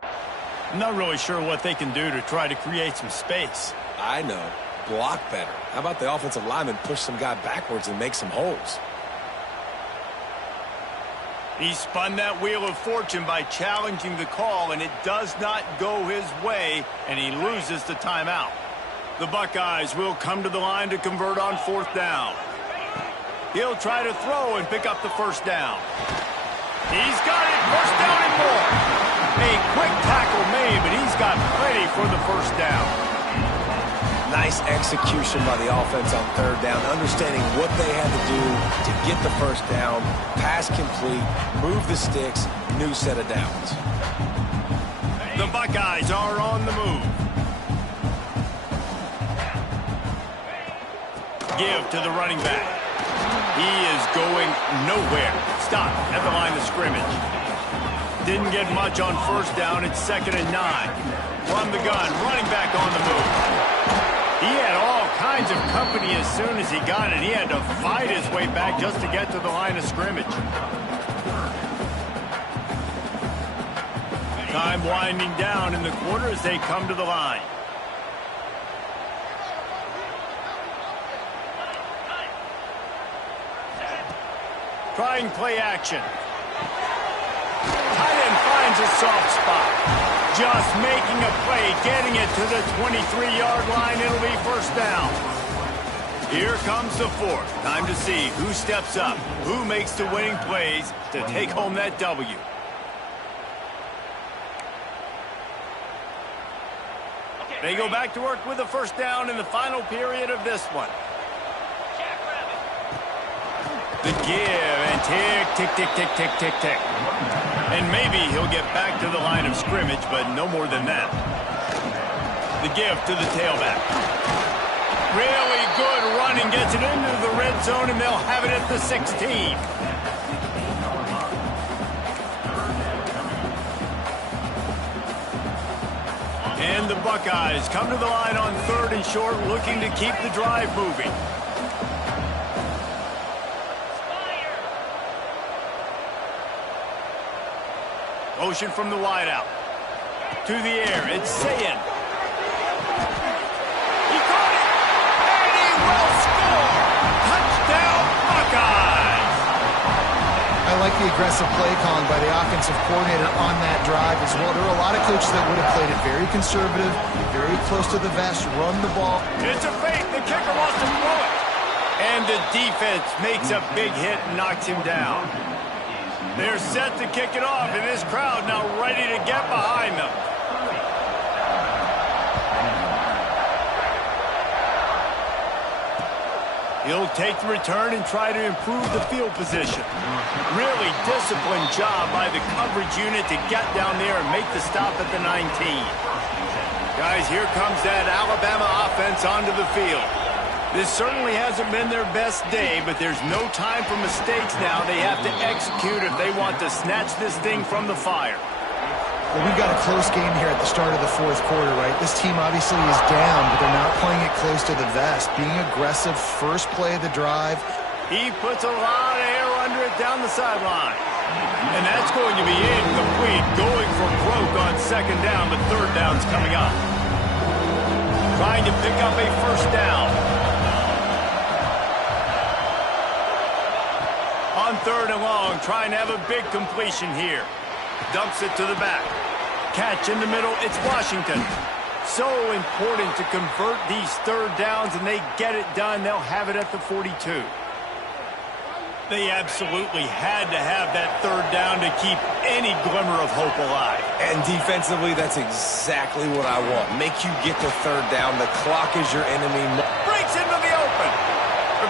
I'm not really sure what they can do to try to create some space. I know. Block better. How about the offensive lineman push some guy backwards and make some holes? He spun that wheel of fortune by challenging the call, and it does not go his way, and he loses the timeout. The Buckeyes will come to the line to convert on 4th down. He'll try to throw and pick up the first down. He's got it, first down and more. A quick tackle made, but he's got plenty for the first down. Nice execution by the offense on third down, understanding what they had to do to get the first down, pass complete, move the sticks, new set of downs. The Buckeyes are on the move. Give to the running back. He is going nowhere. Stop at the line of scrimmage. Didn't get much on first down. It's 2nd and 9. From the gun, running back on the move. He had all kinds of company as soon as he got it. He had to fight his way back just to get to the line of scrimmage. Time winding down in the quarter as they come to the line. Trying play action. Tight end finds a soft spot. Just making a play, getting it to the 23-yard line. It'll be first down. Here comes the fourth. Time to see who steps up, who makes the winning plays to take home that W. They go back to work with the first down in the final period of this one. The give and tick, tick, tick, tick, tick, tick, tick. And maybe he'll get back to the line of scrimmage, but no more than that. The give to the tailback. Really good running, gets it into the red zone, and they'll have it at the 16. And the Buckeyes come to the line on 3rd and short, looking to keep the drive moving. Motion from the wideout. To the air, it's Sayin. He caught it, and he will score! Touchdown, Buckeyes! I like the aggressive play calling by the offensive coordinator on that drive as well. There are a lot of coaches that would have played it very conservative, very close to the vest, run the ball. It's a fake. The kicker wants to throw it. And the defense makes a big hit and knocks him down. They're set to kick it off, and this crowd now ready to get behind them. He'll take the return and try to improve the field position. Really disciplined job by the coverage unit to get down there and make the stop at the 19. Guys, here comes that Alabama offense onto the field. This certainly hasn't been their best day, but there's no time for mistakes now. They have to execute if they want to snatch this thing from the fire. Well, we've got a close game here at the start of the 4th quarter, right? This team obviously is down, but they're not playing it close to the vest. Being aggressive, first play of the drive. He puts a lot of air under it down the sideline. And that's going to be incomplete, going for broke on 2nd down, but 3rd down's coming up. Trying to pick up a first down. On 3rd and long, trying to have a big completion here. Dumps it to the back. Catch in the middle, it's Washington. So important to convert these 3rd downs, and they get it done. They'll have it at the 42. They absolutely had to have that 3rd down to keep any glimmer of hope alive. And defensively, that's exactly what I want. Make you get the 3rd down. The clock is your enemy. Breaks into the open.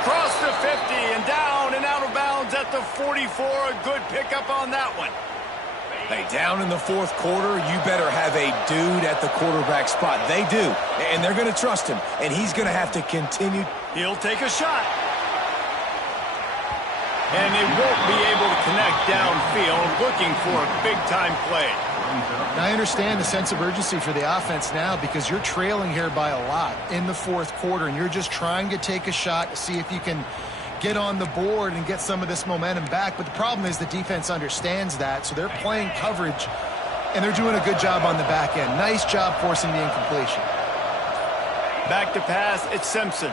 Across the 50 and down and out of bounds at the 44. A good pickup on that one. Hey, down in the 4th quarter, you better have a dude at the quarterback spot. They do, and they're going to trust him, and he's going to have to continue. He'll take a shot. And they won't be able to connect downfield, looking for a big-time play. Now, I understand the sense of urgency for the offense now because you're trailing here by a lot in the 4th quarter, and you're just trying to take a shot to see if you can get on the board and get some of this momentum back. But the problem is the defense understands that, so they're playing coverage, and they're doing a good job on the back end. Nice job forcing the incompletion. Back to pass, it's Simpson.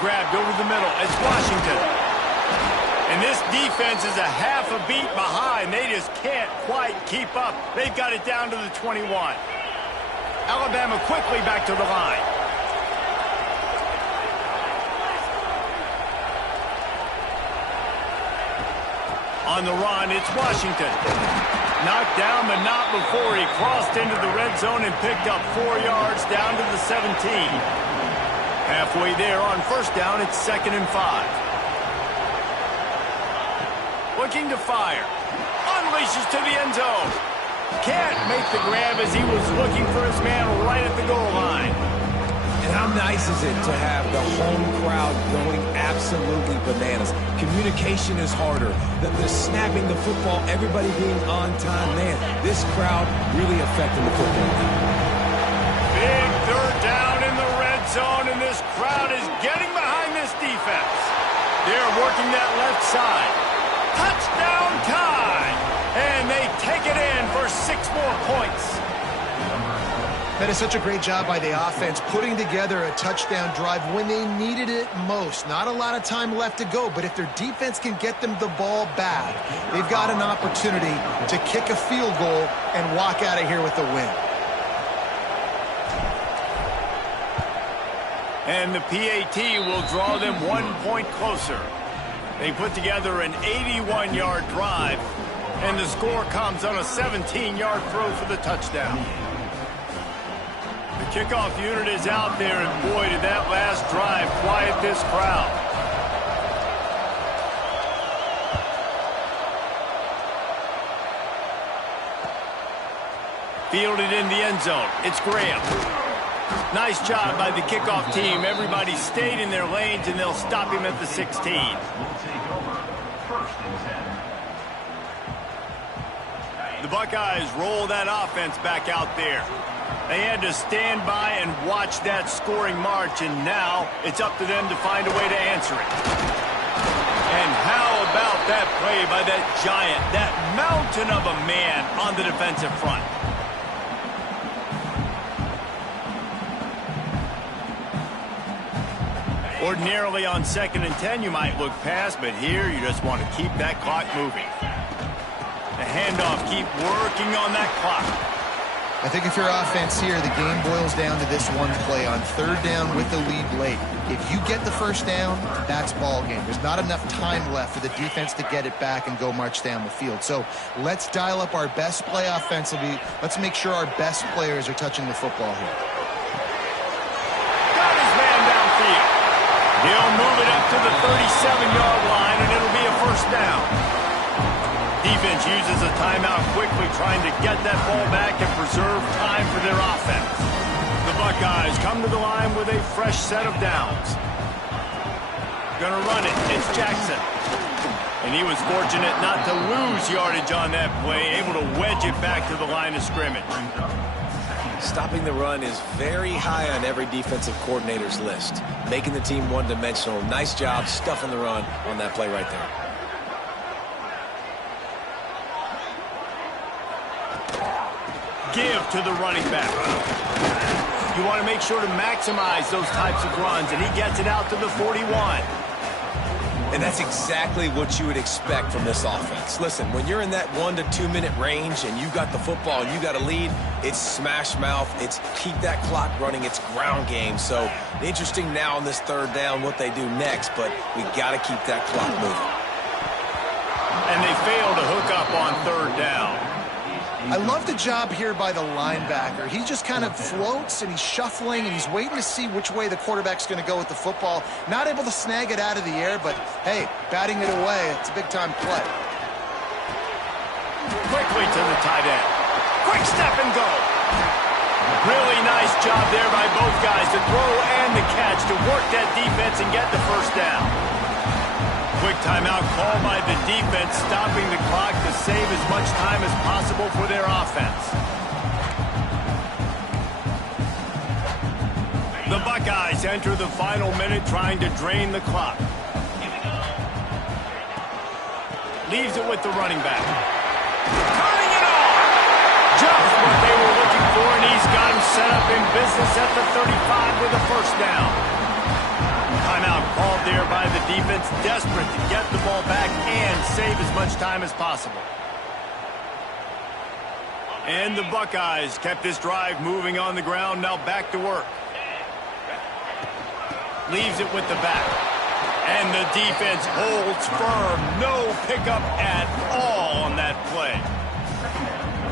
Grabbed over the middle, it's Washington. And this defense is a half a beat behind. They just can't quite keep up. They've got it down to the 21. Alabama quickly back to the line. On the run, it's Washington. Knocked down, but not before he crossed into the red zone and picked up 4 yards down to the 17. Halfway there on first down, it's 2nd and 5. Looking to fire. Unleashes to the end zone. Can't make the grab as he was looking for his man right at the goal line. And how nice is it to have the home crowd going absolutely bananas? Communication is harder. The snapping the football, everybody being on time. Man, this crowd really affecting the football game. Big 3rd down in the red zone, and this crowd is getting behind this defense. They're working that left side. Touchdown time! And they take it in for 6 more points. That is such a great job by the offense, putting together a touchdown drive when they needed it most. Not a lot of time left to go, but if their defense can get them the ball back, they've got an opportunity to kick a field goal and walk out of here with a win. And the PAT will draw them 1 point closer. They put together an 81-yard drive, and the score comes on a 17-yard throw for the touchdown. The kickoff unit is out there, and boy, did that last drive quiet this crowd. Fielded in the end zone. It's Graham. Nice job by the kickoff team. Everybody stayed in their lanes, and they'll stop him at the 16. Will take over 1st and 10. The Buckeyes roll that offense back out there. They had to stand by and watch that scoring march, and now it's up to them to find a way to answer it. And how about that play by that giant, that mountain of a man on the defensive front? Ordinarily on 2nd and 10, you might look past, but here you just want to keep that clock moving. The handoff, keep working on that clock. I think if you're offense here, the game boils down to this one play on 3rd down with the lead late. If you get the 1st down, that's ball game. There's not enough time left for the defense to get it back and go march down the field. So let's dial up our best play offensively. Let's make sure our best players are touching the football here. Got his man downfield. He'll move it up to the 37-yard line, and it'll be a 1st down. Defense uses a timeout quickly, trying to get that ball back and preserve time for their offense. The Buckeyes come to the line with a fresh set of downs. Gonna run it. It's Jackson. And he was fortunate not to lose yardage on that play, able to wedge it back to the line of scrimmage. Stopping the run is very high on every defensive coordinator's list. Making the team one-dimensional. Nice job stuffing the run on that play right there. Give to the running back. You want to make sure to maximize those types of runs, and he gets it out to the 41. And that's exactly what you would expect from this offense. Listen, when you're in that 1 to 2 minute range and you got the football and you got a lead, it's smash mouth, it's keep that clock running, it's ground game. So interesting now on this 3rd down what they do next, but we got to keep that clock moving. And they fail to hook up on 3rd down. I love the job here by the linebacker. He just kind of floats, and he's shuffling, and he's waiting to see which way the quarterback's going to go with the football. Not able to snag it out of the air, but, hey, batting it away, it's a big-time play. Quickly to the tight end. Quick step and go. Really nice job there by both guys to throw and the catch to work that defense and get the 1st down. Quick timeout called by the defense, stopping the clock to save as much time as possible for their offense. The Buckeyes enter the final minute trying to drain the clock. Leaves it with the running back. Turning it on! Just what they were looking for, and he's got him set up in business at the 35 with a 1st down. Timeout called there by the defense, desperate to get the ball back and save as much time as possible. And the Buckeyes kept this drive moving on the ground, now back to work. Leaves it with the back. And the defense holds firm. No pickup at all on that play.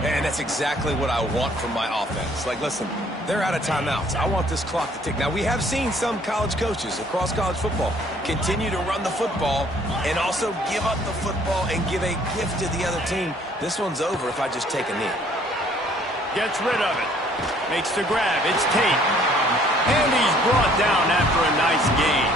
And that's exactly what I want from my offense. Like, listen, they're out of timeouts. I want this clock to tick. Now, we have seen some college coaches across college football continue to run the football and also give up the football and give a gift to the other team. This one's over if I just take a knee. Gets rid of it. Makes the grab. It's Tate. And he's brought down after a nice gain.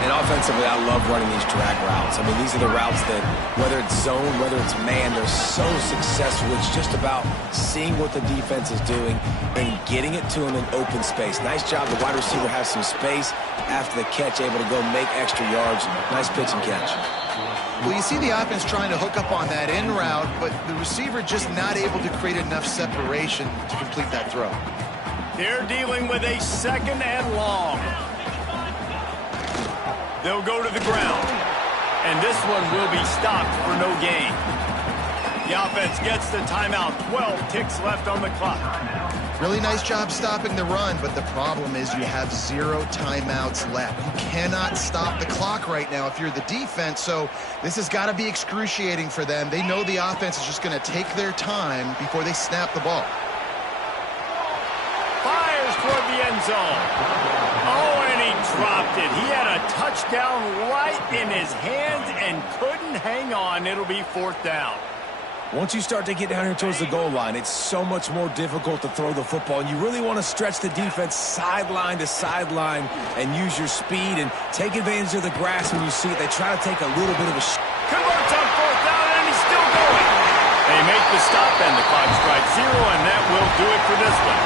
And offensively, I love running these drag routes. I mean, these are the routes that, whether it's zone, whether it's man, they're so successful. It's just about seeing what the defense is doing and getting it to them in open space. Nice job. The wide receiver has some space after the catch, able to go make extra yards. Nice pitch and catch. Well, you see the offense trying to hook up on that in route, but the receiver just not able to create enough separation to complete that throw. They're dealing with a 2nd and long. They'll go to the ground. And this one will be stopped for no gain. The offense gets the timeout. 12 ticks left on the clock. Really nice job stopping the run, but the problem is you have 0 timeouts left. You cannot stop the clock right now if you're the defense, so this has got to be excruciating for them. They know the offense is just going to take their time before they snap the ball. Fires toward the end zone. Oh, and he dropped it. He had a touchdown right in his hands and couldn't hang on. It'll be 4th down. Once you start to get down here towards the goal line, it's so much more difficult to throw the football. And you really want to stretch the defense sideline to sideline and use your speed and take advantage of the grass when you see it. They try to take a little bit of a Converts on 4th down, and he's still going. They make the stop, and the clock strikes 0, and that will do it for this one.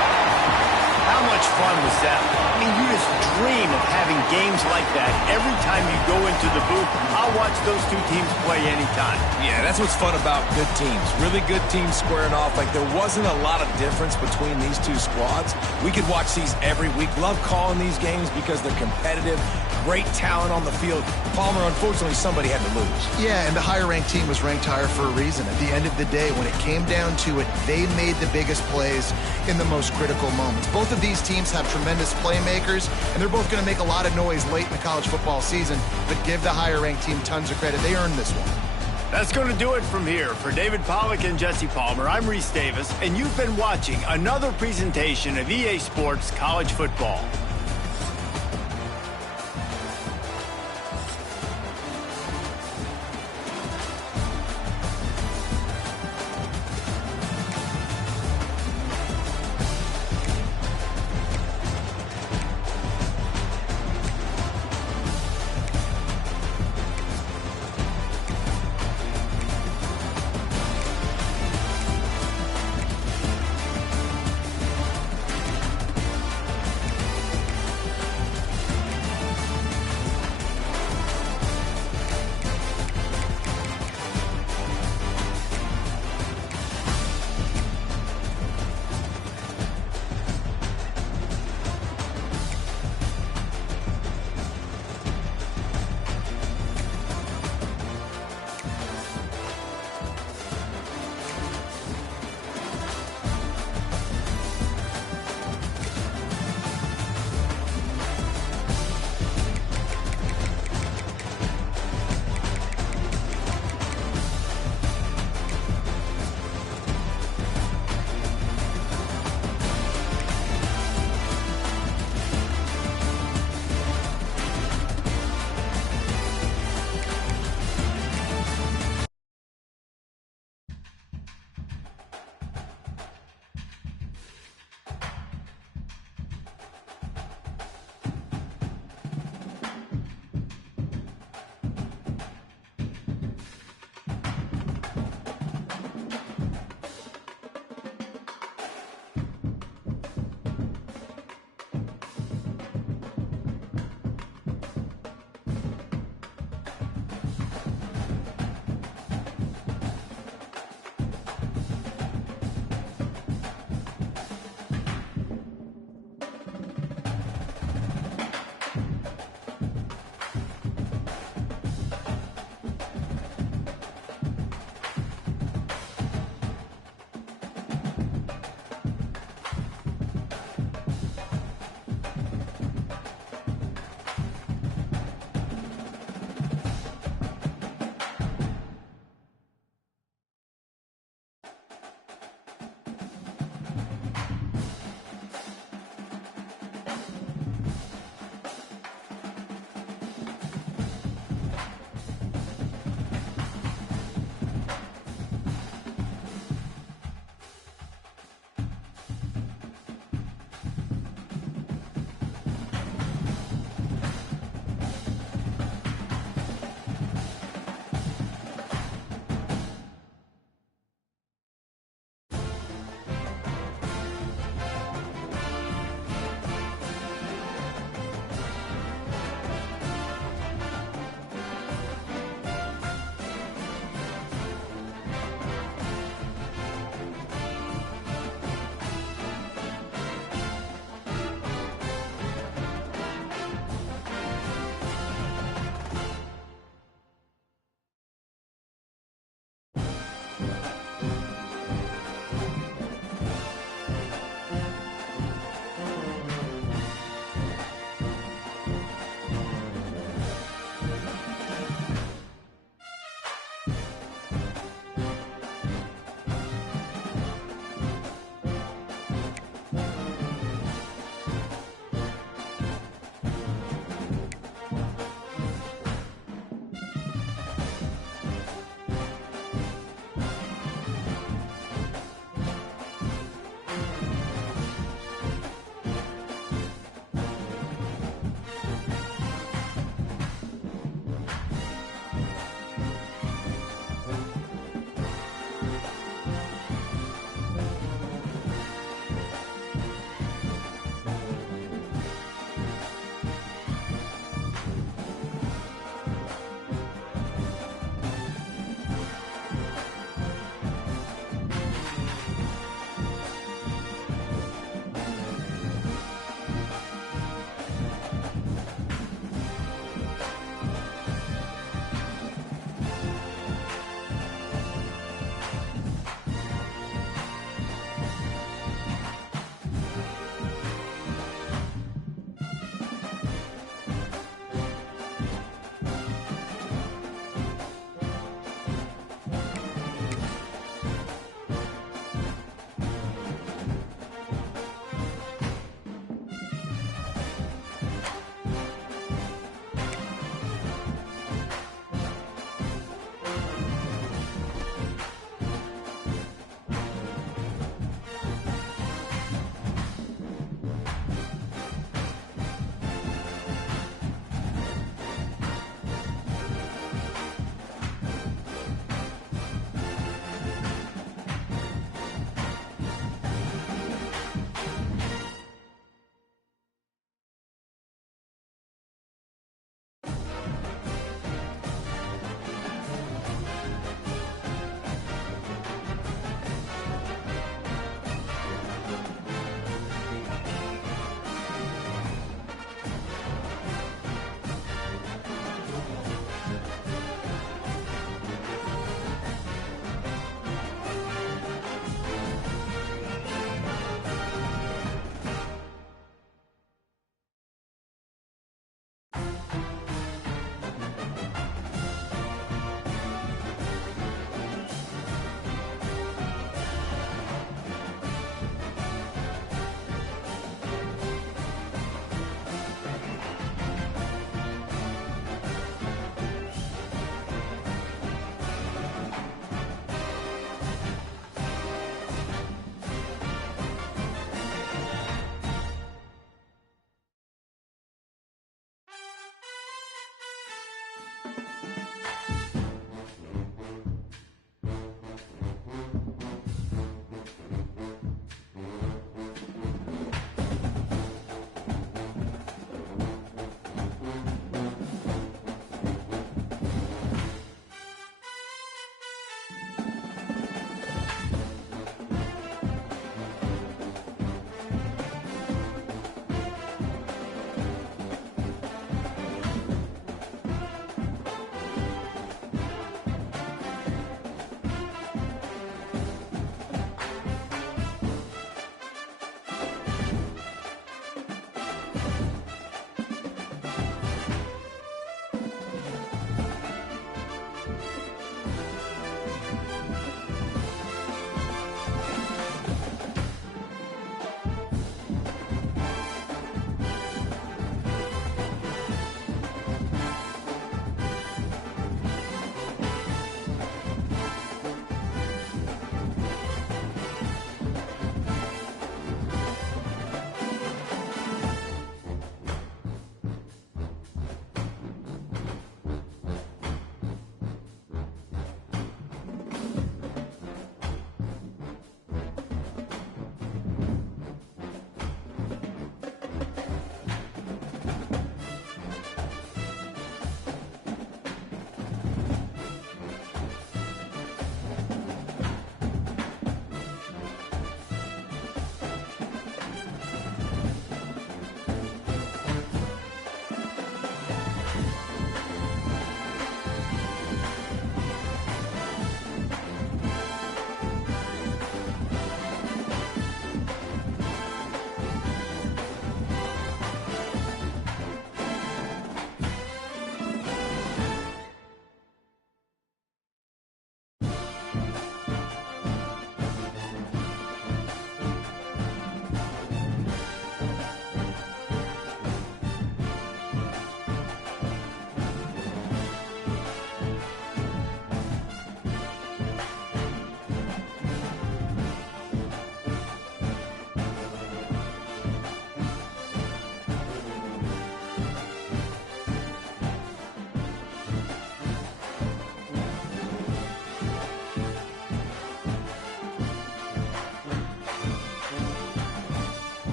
How much fun was that? I mean, you just dream of having games like that every time you go into the booth. I'll watch those two teams play anytime. Yeah, that's what's fun about good teams. Really good teams squaring off. Like, there wasn't a lot of difference between these two squads. We could watch these every week. Love calling these games because they're competitive. Great talent on the field. Palmer, unfortunately, somebody had to lose. Yeah, and the higher-ranked team was ranked higher for a reason. At the end of the day, when it came down to it, they made the biggest plays in the most critical moments. Both of these teams have tremendous playmakers, and they're both going to make a lot of noise late in the college football season, but give the higher-ranked team tons of credit. They earned this one. That's going to do it from here. For David Pollack and Jesse Palmer, I'm Reese Davis, and you've been watching another presentation of EA Sports College Football.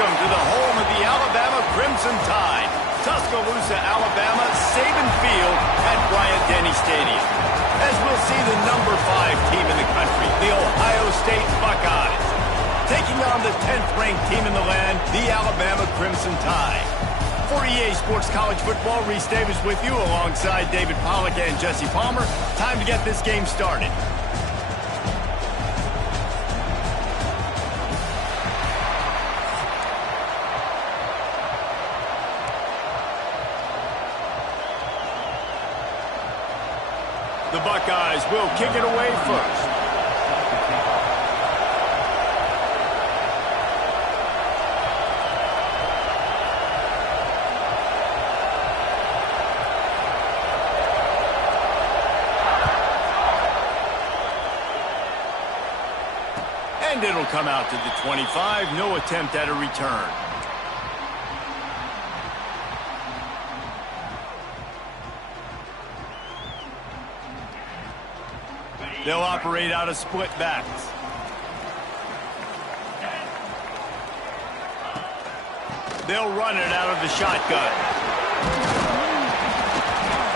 Welcome to the home of the Alabama Crimson Tide. Tuscaloosa, Alabama, Saban Field at Bryant-Denny Stadium. As we'll see the number 5 team in the country, the Ohio State Buckeyes, taking on the 10th-ranked team in the land, the Alabama Crimson Tide. For EA Sports College Football, Reese Davis with you alongside David Pollack and Jesse Palmer. Time to get this game started. The Buckeyes will kick it away first. And it'll come out to the 25. No attempt at a return. They'll operate out of split backs. They'll run it out of the shotgun.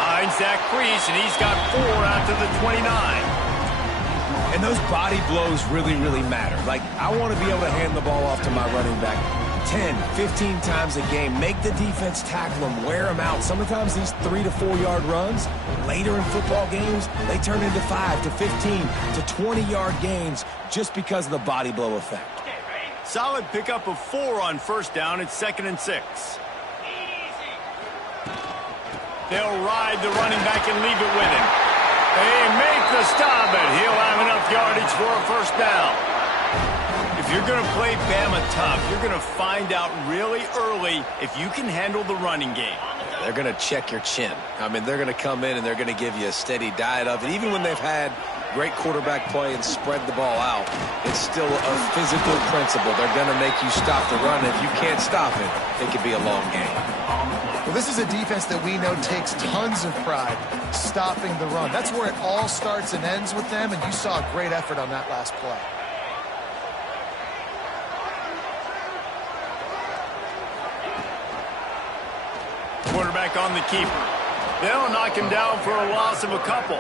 Finds that crease, and he's got 4 out to the 29. And those body blows really, really matter. Like, I want to be able to hand the ball off to my running back 10, 15 times a game. Make the defense tackle them, wear them out. Sometimes these 3 to 4 yard runs, later in football games, they turn into 5 to 15 to 20 yard gains just because of the body blow effect. Solid pickup of 4 on first down. It's 2nd and 6. They'll ride the running back and leave it with him. They make the stop, and he'll have enough yardage for a first down. If you're going to play Bama tough, you're going to find out really early if you can handle the running game. They're going to check your chin. I mean, they're going to come in and they're going to give you a steady diet of it. Even when they've had great quarterback play and spread the ball out, it's still a physical principle. They're going to make you stop the run. If you can't stop it, it could be a long game. Well, this is a defense that we know takes tons of pride stopping the run. That's where it all starts and ends with them, and you saw a great effort on that last play. Quarterback on the keeper. They'll knock him down for a loss of a couple.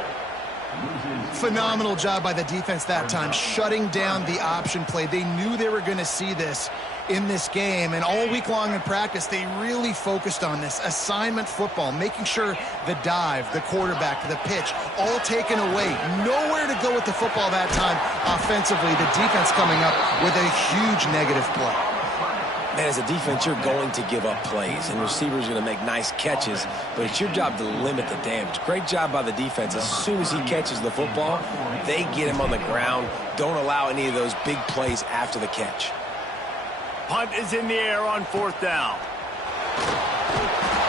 Phenomenal job by the defense that time, shutting down the option play. They knew they were going to see this in this game, and all week long in practice, they really focused on this assignment football, making sure the dive, the quarterback, the pitch, all taken away. Nowhere to go with the football that time offensively. The defense coming up with a huge negative play. Man, as a defense, you're going to give up plays, and receivers are going to make nice catches, but it's your job to limit the damage. Great job by the defense. As soon as he catches the football, they get him on the ground. Don't allow any of those big plays after the catch. Punt is in the air on 4th down.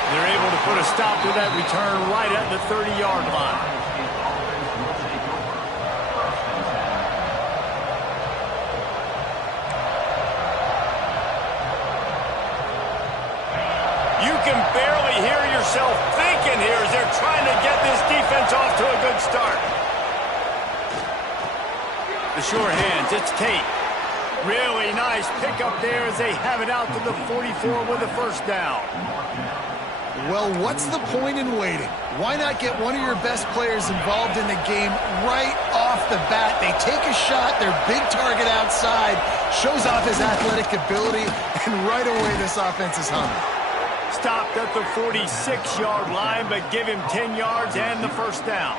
They're able to put a stop to that return right at the 30-yard line. You can barely hear yourself thinking here as they're trying to get this defense off to a good start. The sure hands, it's Tate. Really nice pickup there as they have it out to the 44 with a first down. Well, what's the point in waiting? Why not get one of your best players involved in the game right off the bat? They take a shot, their big target outside, shows off his athletic ability, and right away this offense is humming. Stopped at the 46-yard line, but give him 10 yards and the first down.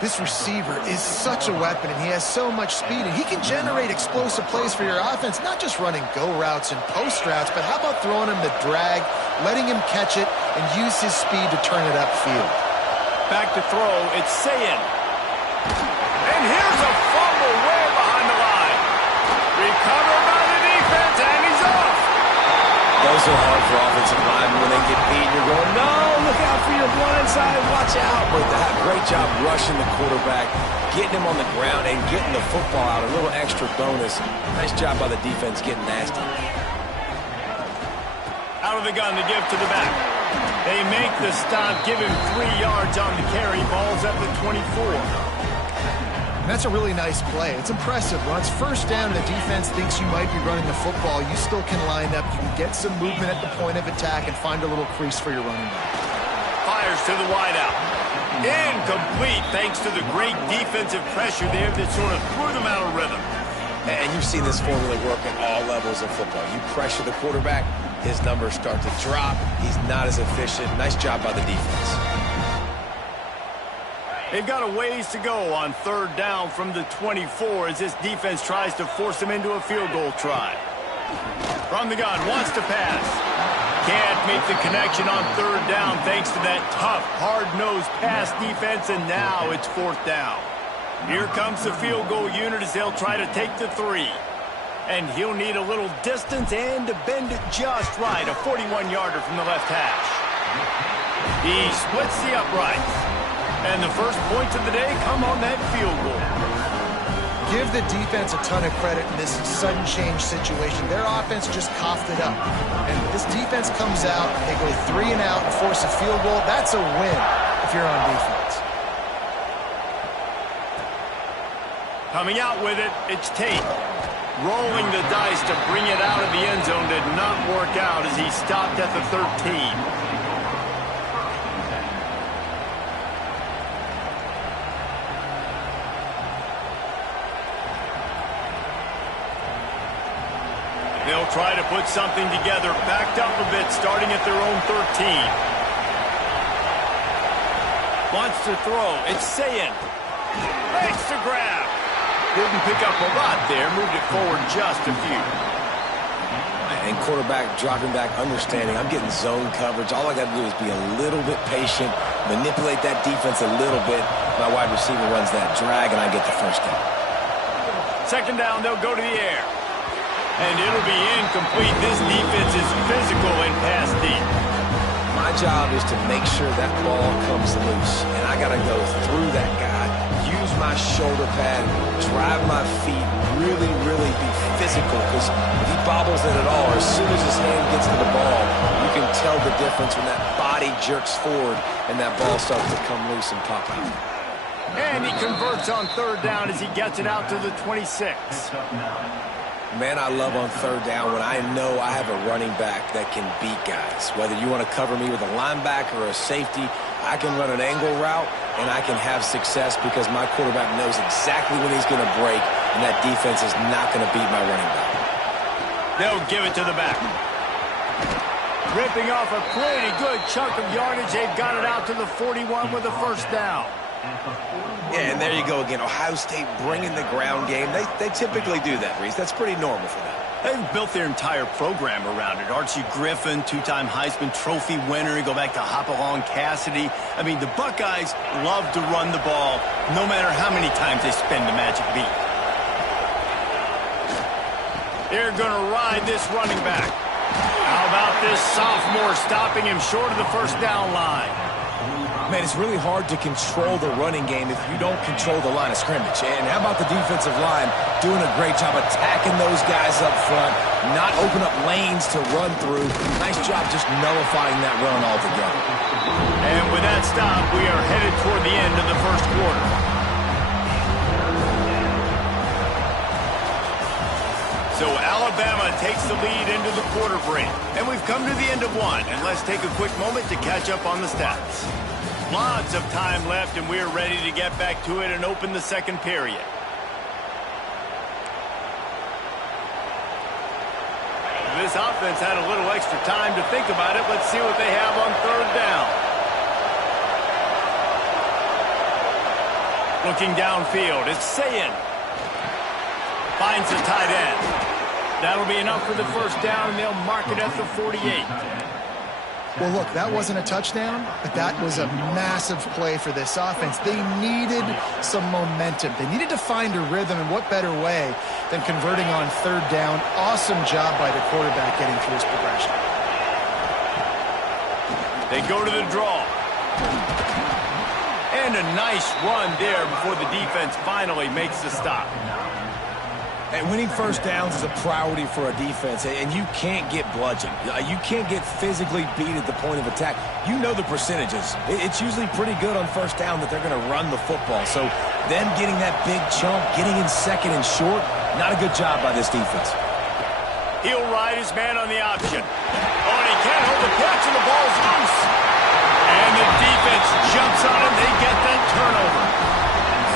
This receiver is such a weapon, and he has so much speed, and he can generate explosive plays for your offense, not just running go routes and post routes, but how about throwing him the drag, letting him catch it, and use his speed to turn it upfield. Back to throw, it's Sayin. And here's a fumble way behind the line. Recovered by the defense, and he's off. Those are hard for offensive linemen when they get beat. You're going, no, look out for your blind side, watch out. But that great job rushing the quarterback, getting him on the ground, and getting the football out. A little extra bonus. Nice job by the defense getting nasty. Out of the gun to give to the back. They make the stop, give him 3 yards on the carry. Ball's at the 24. That's a really nice play. It's impressive. When it's first down and the defense thinks you might be running the football, you still can line up. You can get some movement at the point of attack and find a little crease for your running back. Fires to the wideout. Incomplete thanks to the great defensive pressure there that sort of threw them out of rhythm. And you've seen this formula work at all levels of football. You pressure the quarterback, his numbers start to drop. He's not as efficient. Nice job by the defense. They've got a ways to go on third down from the 24 as this defense tries to force them into a field goal try. From the gun, wants to pass. Can't make the connection on third down thanks to that tough, hard-nosed pass defense, and now it's fourth down. Here comes the field goal unit as they'll try to take the 3. And he'll need a little distance and to bend it just right, a 41-yarder from the left hash. He splits the uprights. And the first points of the day come on that field goal. Give the defense a ton of credit in this sudden change situation. Their offense just coughed it up. And this defense comes out, they go 3 and out and force a field goal. That's a win if you're on defense. Coming out with it, it's Tate. Rolling the dice to bring it out of the end zone did not work out as he stopped at the 13. They'll try to put something together, backed up a bit, starting at their own 13. Wants to throw. It's Sayin. Makes the grab. Didn't pick up a lot there. Moved it forward just a few. And quarterback dropping back, understanding I'm getting zone coverage. All I got to do is be a little bit patient, manipulate that defense a little bit. My wide receiver runs that drag, and I get the first down. Second down, they'll go to the air. And it'll be incomplete. This defense is physical and pass deep. My job is to make sure that ball comes loose. And I got to go through that guy, use my shoulder pad, drive my feet, really be physical. Because if he bobbles it at all, as soon as his hand gets to the ball, you can tell the difference when that body jerks forward and that ball starts to come loose and pop out. And he converts on third down as he gets it out to the 26. Man, I love on third down when I know I have a running back that can beat guys. Whether you want to cover me with a linebacker or a safety, I can run an angle route, and I can have success because my quarterback knows exactly when he's going to break, and that defense is not going to beat my running back. They'll give it to the back. Ripping off a pretty good chunk of yardage. They've got it out to the 41 with a first down. Yeah, and there you go again. Ohio State bringing the ground game. They typically do that, Reese. That's pretty normal for them. They've built their entire program around it. Archie Griffin, 2-time Heisman Trophy winner. You go back to Hopalong Cassidy. I mean, the Buckeyes love to run the ball no matter how many times they spend the magic beat. They're going to ride this running back. How about this sophomore stopping him short of the first down line? Man, it's really hard to control the running game if you don't control the line of scrimmage. And how about the defensive line doing a great job attacking those guys up front, not open up lanes to run through. Nice job just nullifying that run altogether. And with that stop, we are headed toward the end of the first quarter. So Alabama takes the lead into the quarter break. And we've come to the end of one. And let's take a quick moment to catch up on the stats. Lots of time left, and we're ready to get back to it and open the second period. This offense had a little extra time to think about it. Let's see what they have on third down. Looking downfield, it's Sayin. Finds the tight end. That'll be enough for the first down, and they'll mark it at the 48. Well, look, that wasn't a touchdown, but that was a massive play for this offense. They needed some momentum. They needed to find a rhythm, and what better way than converting on third down. Awesome job by the quarterback getting through his progression. They go to the draw. And a nice run there before the defense finally makes the stop. And winning first downs is a priority for a defense, and you can't get bludgeoned. You can't get physically beat at the point of attack. You know the percentages. It's usually pretty good on first down that they're going to run the football. So Then getting that big chunk, getting in second and short, not a good job by this defense. He'll ride his man on the option. Oh, and he can't hold the catch, and the ball's loose. And the defense jumps on him. They get that turnover.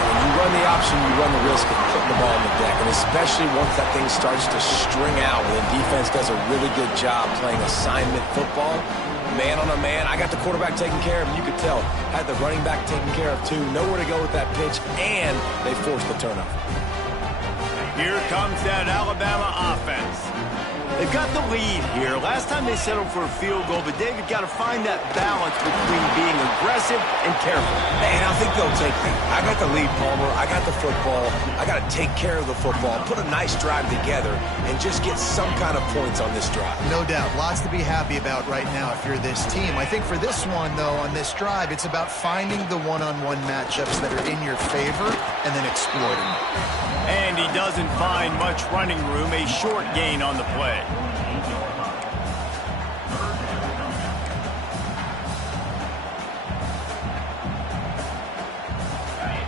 When you run the option, you run the risk of putting the ball on the deck, and especially once that thing starts to string out, when the defense does a really good job playing assignment football, man on a man, I got the quarterback taken care of, and you could tell, had the running back taken care of too, nowhere to go with that pitch, and they forced the turnover. Here comes that Alabama offense. They've got the lead here. Last time they settled for a field goal, but David got to find that balance between being aggressive and careful. And I think they'll take that. I got the lead, Palmer. I got the football. I got to take care of the football, put a nice drive together, and just get some kind of points on this drive. No doubt. Lots to be happy about right now if you're this team. I think for this one, though, on this drive, it's about finding the one-on-one matchups that are in your favor and then exploiting them. And he doesn't find much running room, a short gain on the play.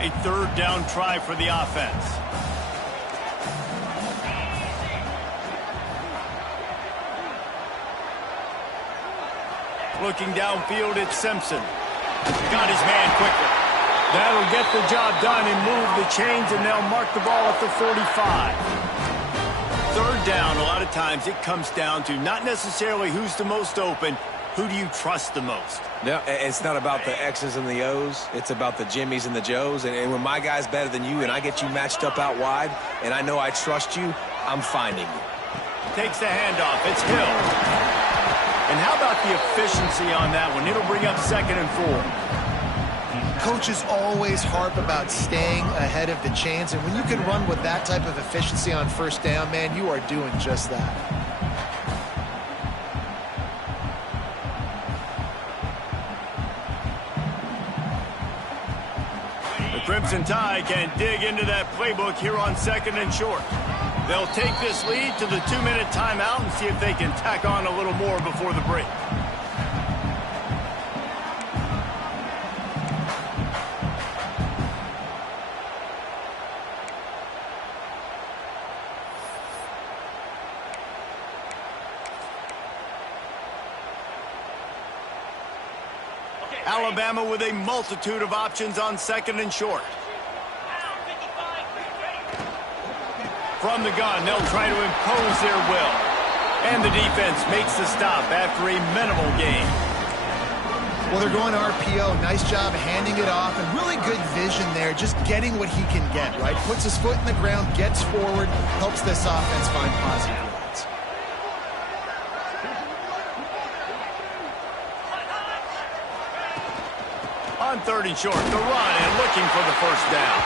A third down try for the offense. Looking downfield, it's Simpson. Got his man quickly. That'll get the job done and move the chains, and they'll mark the ball at the 45. Third down, a lot of times it comes down to not necessarily who's the most open, who do you trust the most? Yeah, it's not about the X's and the O's. It's about the Jimmys and the Joes. And when my guy's better than you and I get you matched up out wide and I know I trust you, I'm finding you. Takes the handoff. It's Hill. And how about the efficiency on that one? It'll bring up 2nd and 4. Coaches always harp about staying ahead of the chains, and when you can run with that type of efficiency on first down, man, you are doing just that. The Crimson Tide can dig into that playbook here on 2nd and short. They'll take this lead to the 2-minute timeout and see if they can tack on a little more before the break. Alabama with a multitude of options on 2nd and short. From the gun, they'll try to impose their will. And the defense makes the stop after a minimal gain. Well, they're going RPO. Nice job handing it off, and really good vision there, just getting what he can get, right? Puts his foot in the ground, gets forward, helps this offense find positive yards. On 3rd and short, the run and looking for the first down.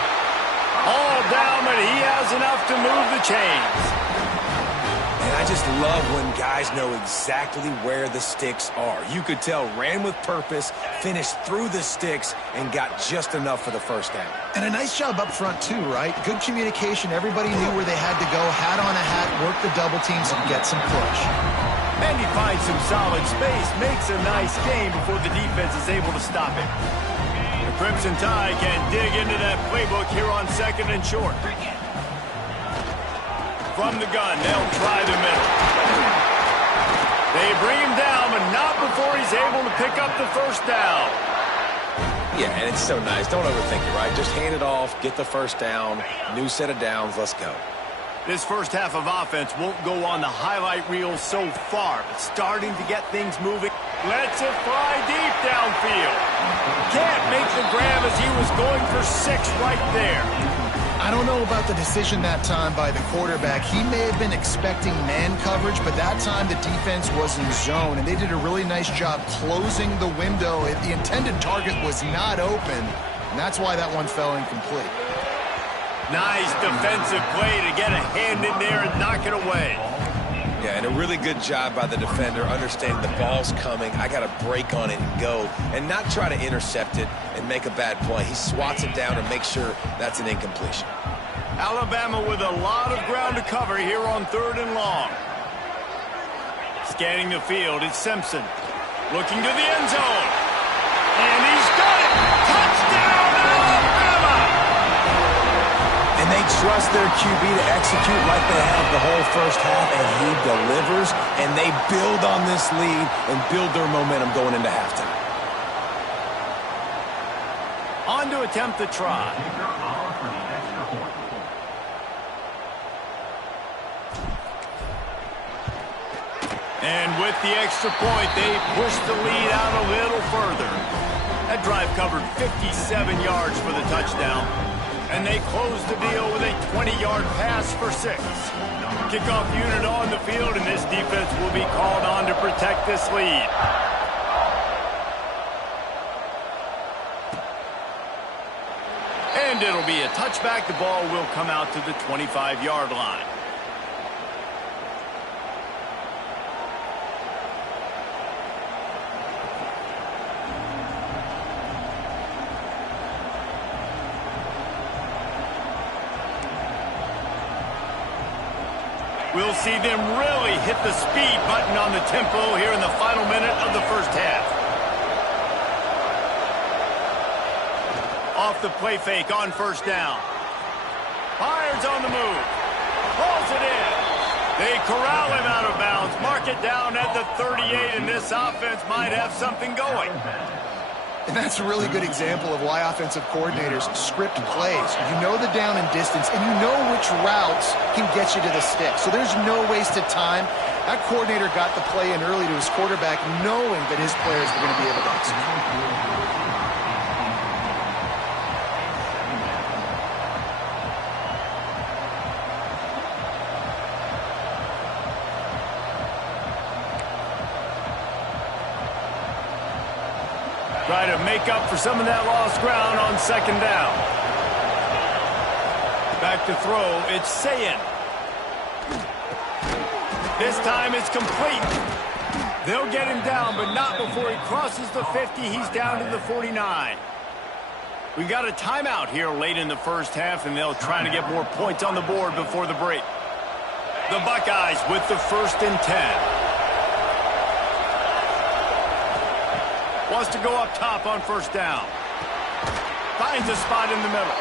All down, but he has enough to move the chains. And I just love when guys know exactly where the sticks are. You could tell, ran with purpose, finished through the sticks, and got just enough for the first down. And a nice job up front, too, right? Good communication. Everybody knew where they had to go. Hat on a hat, work the double teams, and get some push. And he finds some solid space, makes a nice gain before the defense is able to stop it. The Crimson Tide can dig into that playbook here on 2nd and short. From the gun, they'll try the middle. They bring him down, but not before he's able to pick up the first down. Yeah, and it's so nice. Don't overthink it, right? Just hand it off, get the first down, new set of downs, let's go. This first half of offense won't go on the highlight reel so far, but starting to get things moving. Lets it fly deep downfield. Can't make the grab as he was going for 6 right there. I don't know about the decision that time by the quarterback. He may have been expecting man coverage, but that time the defense was in zone, and they did a really nice job closing the window. The intended target was not open, and that's why that one fell incomplete. Nice defensive play to get a hand in there and knock it away. Yeah, and a really good job by the defender, understanding the ball's coming. I got to break on it and go, and not try to intercept it and make a bad play. He swats it down and makes sure that's an incompletion. Alabama with a lot of ground to cover here on 3rd and long. Scanning the field, it's Simpson. Looking to the end zone. And he's got it! Touchdown, Alabama! trust their QB to execute like they have the whole first half, and he delivers, and they build on this lead and build their momentum going into halftime. On to attempt the try. And with the extra point, they push the lead out a little further. That drive covered 57 yards for the touchdown. And they close the deal with a 20-yard pass for 6. Kickoff unit on the field, and this defense will be called on to protect this lead. And it'll be a touchback. The ball will come out to the 25-yard line. We'll see them really hit the speed button on the tempo here in the final minute of the first half. Off the play fake on first down. Fires on the move. Pulls it in. They corral him out of bounds. Mark it down at the 38, and this offense might have something going. And that's a really good example of why offensive coordinators script plays. You know the down and distance, and you know which routes can get you to the stick. So there's no wasted time. That coordinator got the play in early to his quarterback, knowing that his players were going to be able to execute. Try to make up for some of that lost ground on second down. Back to throw, it's Sayin. This time it's complete. They'll get him down, but not before he crosses the 50. He's down to the 49. We got a timeout here late in the first half, and they'll try to get more points on the board before the break. The Buckeyes with the 1st and 10. Wants to go up top on first down. Finds a spot in the middle.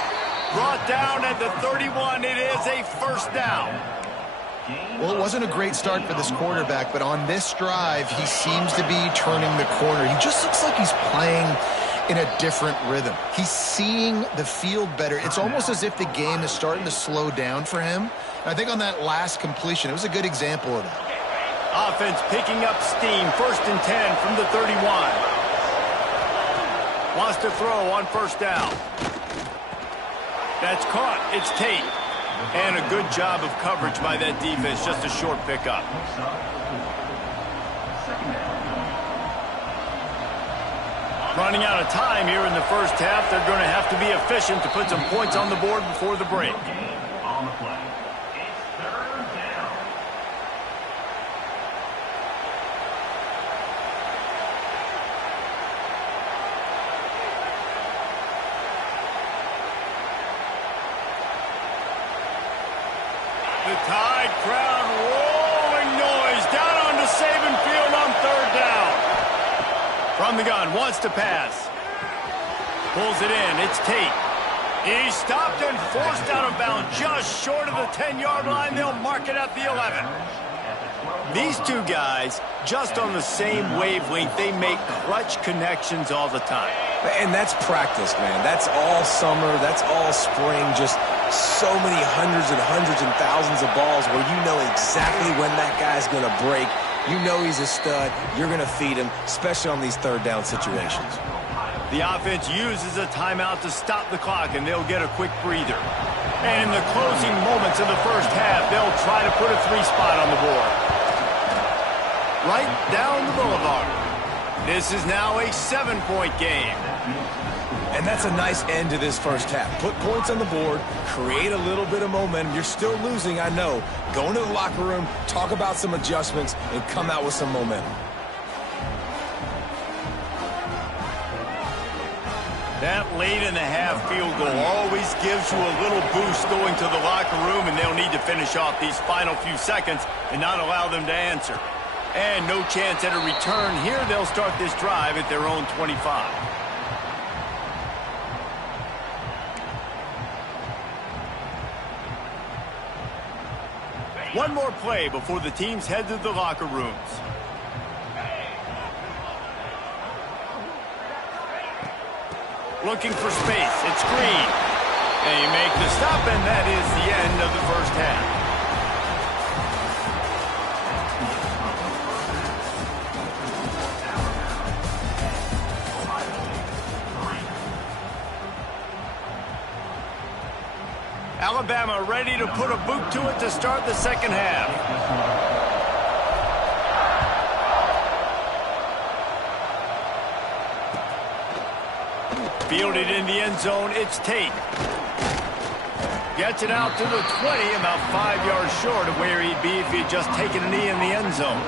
Brought down at the 31. It is a first down. Well, it wasn't a great start for this quarterback, but on this drive, he seems to be turning the corner. He just looks like he's playing in a different rhythm. He's seeing the field better. It's almost as if the game is starting to slow down for him. And I think on that last completion, it was a good example of that. Offense picking up steam. 1st and 10 from the 31. Wants to throw on first down. That's caught. It's Tate. And a good job of coverage by that defense. Just a short pickup. Running out of time here in the first half. They're going to have to be efficient to put some points on the board before the break. On the play. It's 3rd down. The Tide crowd rolling noise down onto Saban Field on 3rd down. From the gun, wants to pass. Pulls it in, it's Tate. He's stopped and forced out of bounds just short of the 10-yard line. They'll mark it at the 11. These two guys, just on the same wavelength, they make clutch connections all the time. And that's practice, man. That's all summer. That's all spring. Just so many hundreds and thousands of balls where you know exactly when that guy's going to break. You know he's a stud. You're going to feed him, especially on these 3rd down situations. The offense uses a timeout to stop the clock, and they'll get a quick breather. And in the closing moments of the first half, they'll try to put a 3 spot on the board. Right down the boulevard. This is now a 7-point game. And that's a nice end to this first half. Put points on the board, create a little bit of momentum. You're still losing, I know. Go into the locker room, talk about some adjustments, and come out with some momentum. That late in the half field goal always gives you a little boost going to the locker room, and they'll need to finish off these final few seconds and not allow them to answer. And no chance at a return here. They'll start this drive at their own 25. One more play before the teams head to the locker rooms. Looking for space. It's Green. They make the stop, and that is the end of the first half. Alabama ready to put a boot to it to start the second half. Fielded in the end zone, it's Tate. Gets it out to the 20, about 5 yards short of where he'd be if he'd just taken a knee in the end zone.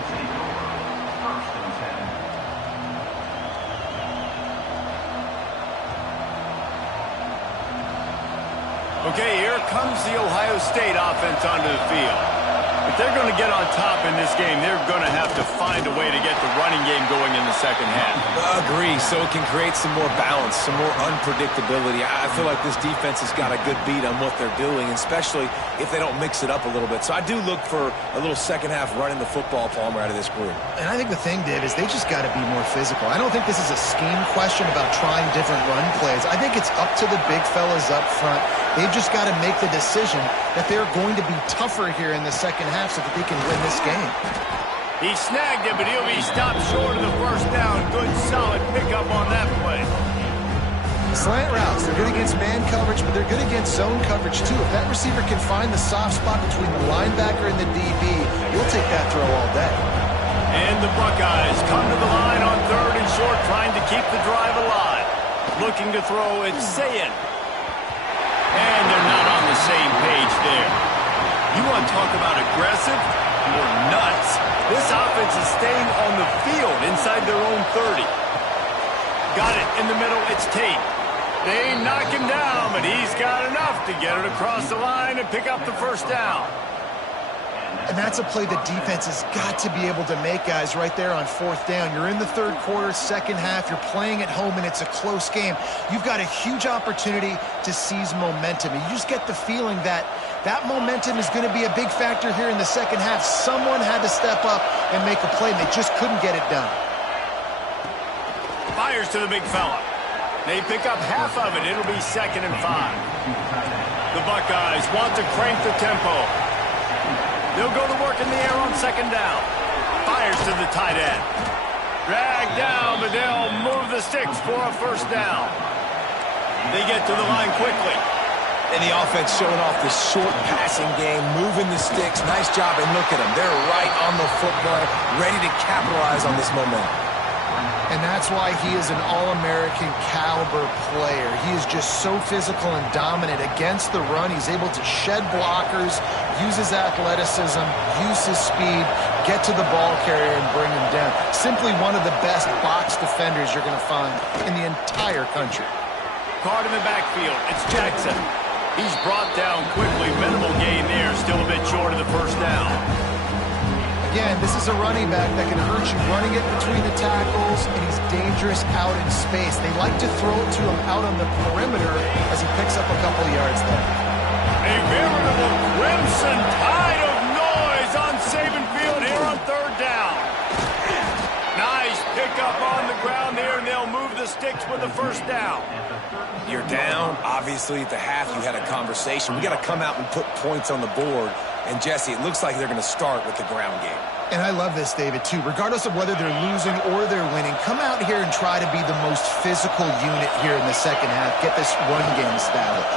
Okay, here comes the Ohio State offense onto the field. If they're going to get on top in this game, they're going to have to find a way to get the running game going in the second half. Agree, so it can create some more balance, some more unpredictability. I feel like this defense has got a good beat on what they're doing, especially if they don't mix it up a little bit. So I do look for a little second half running the football, Palmer, out of this group. And I think the thing, Dave, is they just got to be more physical. I don't think this is a scheme question about trying different run plays. I think it's up to the big fellas up front. They've just got to make the decision that they're going to be tougher here in the second half so that they can win this game. He snagged it, but he'll be stopped short of the first down. Good, solid pickup on that play. Slant routes, they're good against man coverage, but they're good against zone coverage too. If that receiver can find the soft spot between the linebacker and the DB, you'll take that throw all day. And the Buckeyes come to the line on 3rd and short, trying to keep the drive alive. Looking to throw, it's Sayin. And they're not on the same page there. You want to talk about aggressive or nuts? This offense is staying on the field inside their own 30. Got it in the middle, it's Tate. They knock him down, but he's got enough to get it across the line and pick up the first down. And that's a play the defense has got to be able to make, guys, right there on 4th down. You're in the 3rd quarter, second half. You're playing at home, and it's a close game. You've got a huge opportunity to seize momentum. And you just get the feeling that that momentum is going to be a big factor here in the second half. Someone had to step up and make a play, and they just couldn't get it done. Fires to the big fella. They pick up half of it. It'll be 2nd and 5. The Buckeyes want to crank the tempo. They'll go to work in the air on 2nd down. Fires to the tight end. Dragged down, but they'll move the sticks for a first down. They get to the line quickly. And the offense showing off this short passing game, moving the sticks. Nice job, and look at them. They're right on the football, ready to capitalize on this momentum. And that's why he is an All-American caliber player. He is just so physical and dominant against the run. He's able to shed blockers, use his athleticism, use his speed, get to the ball carrier and bring him down. Simply one of the best box defenders you're going to find in the entire country. Card in the backfield. It's Jackson. He's brought down quickly. Minimal gain there. Still a bit short of the first down. Again, this is a running back that can hurt you running it between the tackles, and he's dangerous out in space. They like to throw it to him out on the perimeter as he picks up a couple of yards there. A veritable crimson tide of noise on Saban Field here on 3rd down. Nice pickup on the ground there, and they'll move the sticks with the first down. You're down. Obviously, at the half, you had a conversation. We got to come out and put points on the board. And, Jesse, it looks like they're going to start with the ground game. And I love this, David, too. Regardless of whether they're losing or they're winning, come out here and try to be the most physical unit here in the second half. Get this run game established.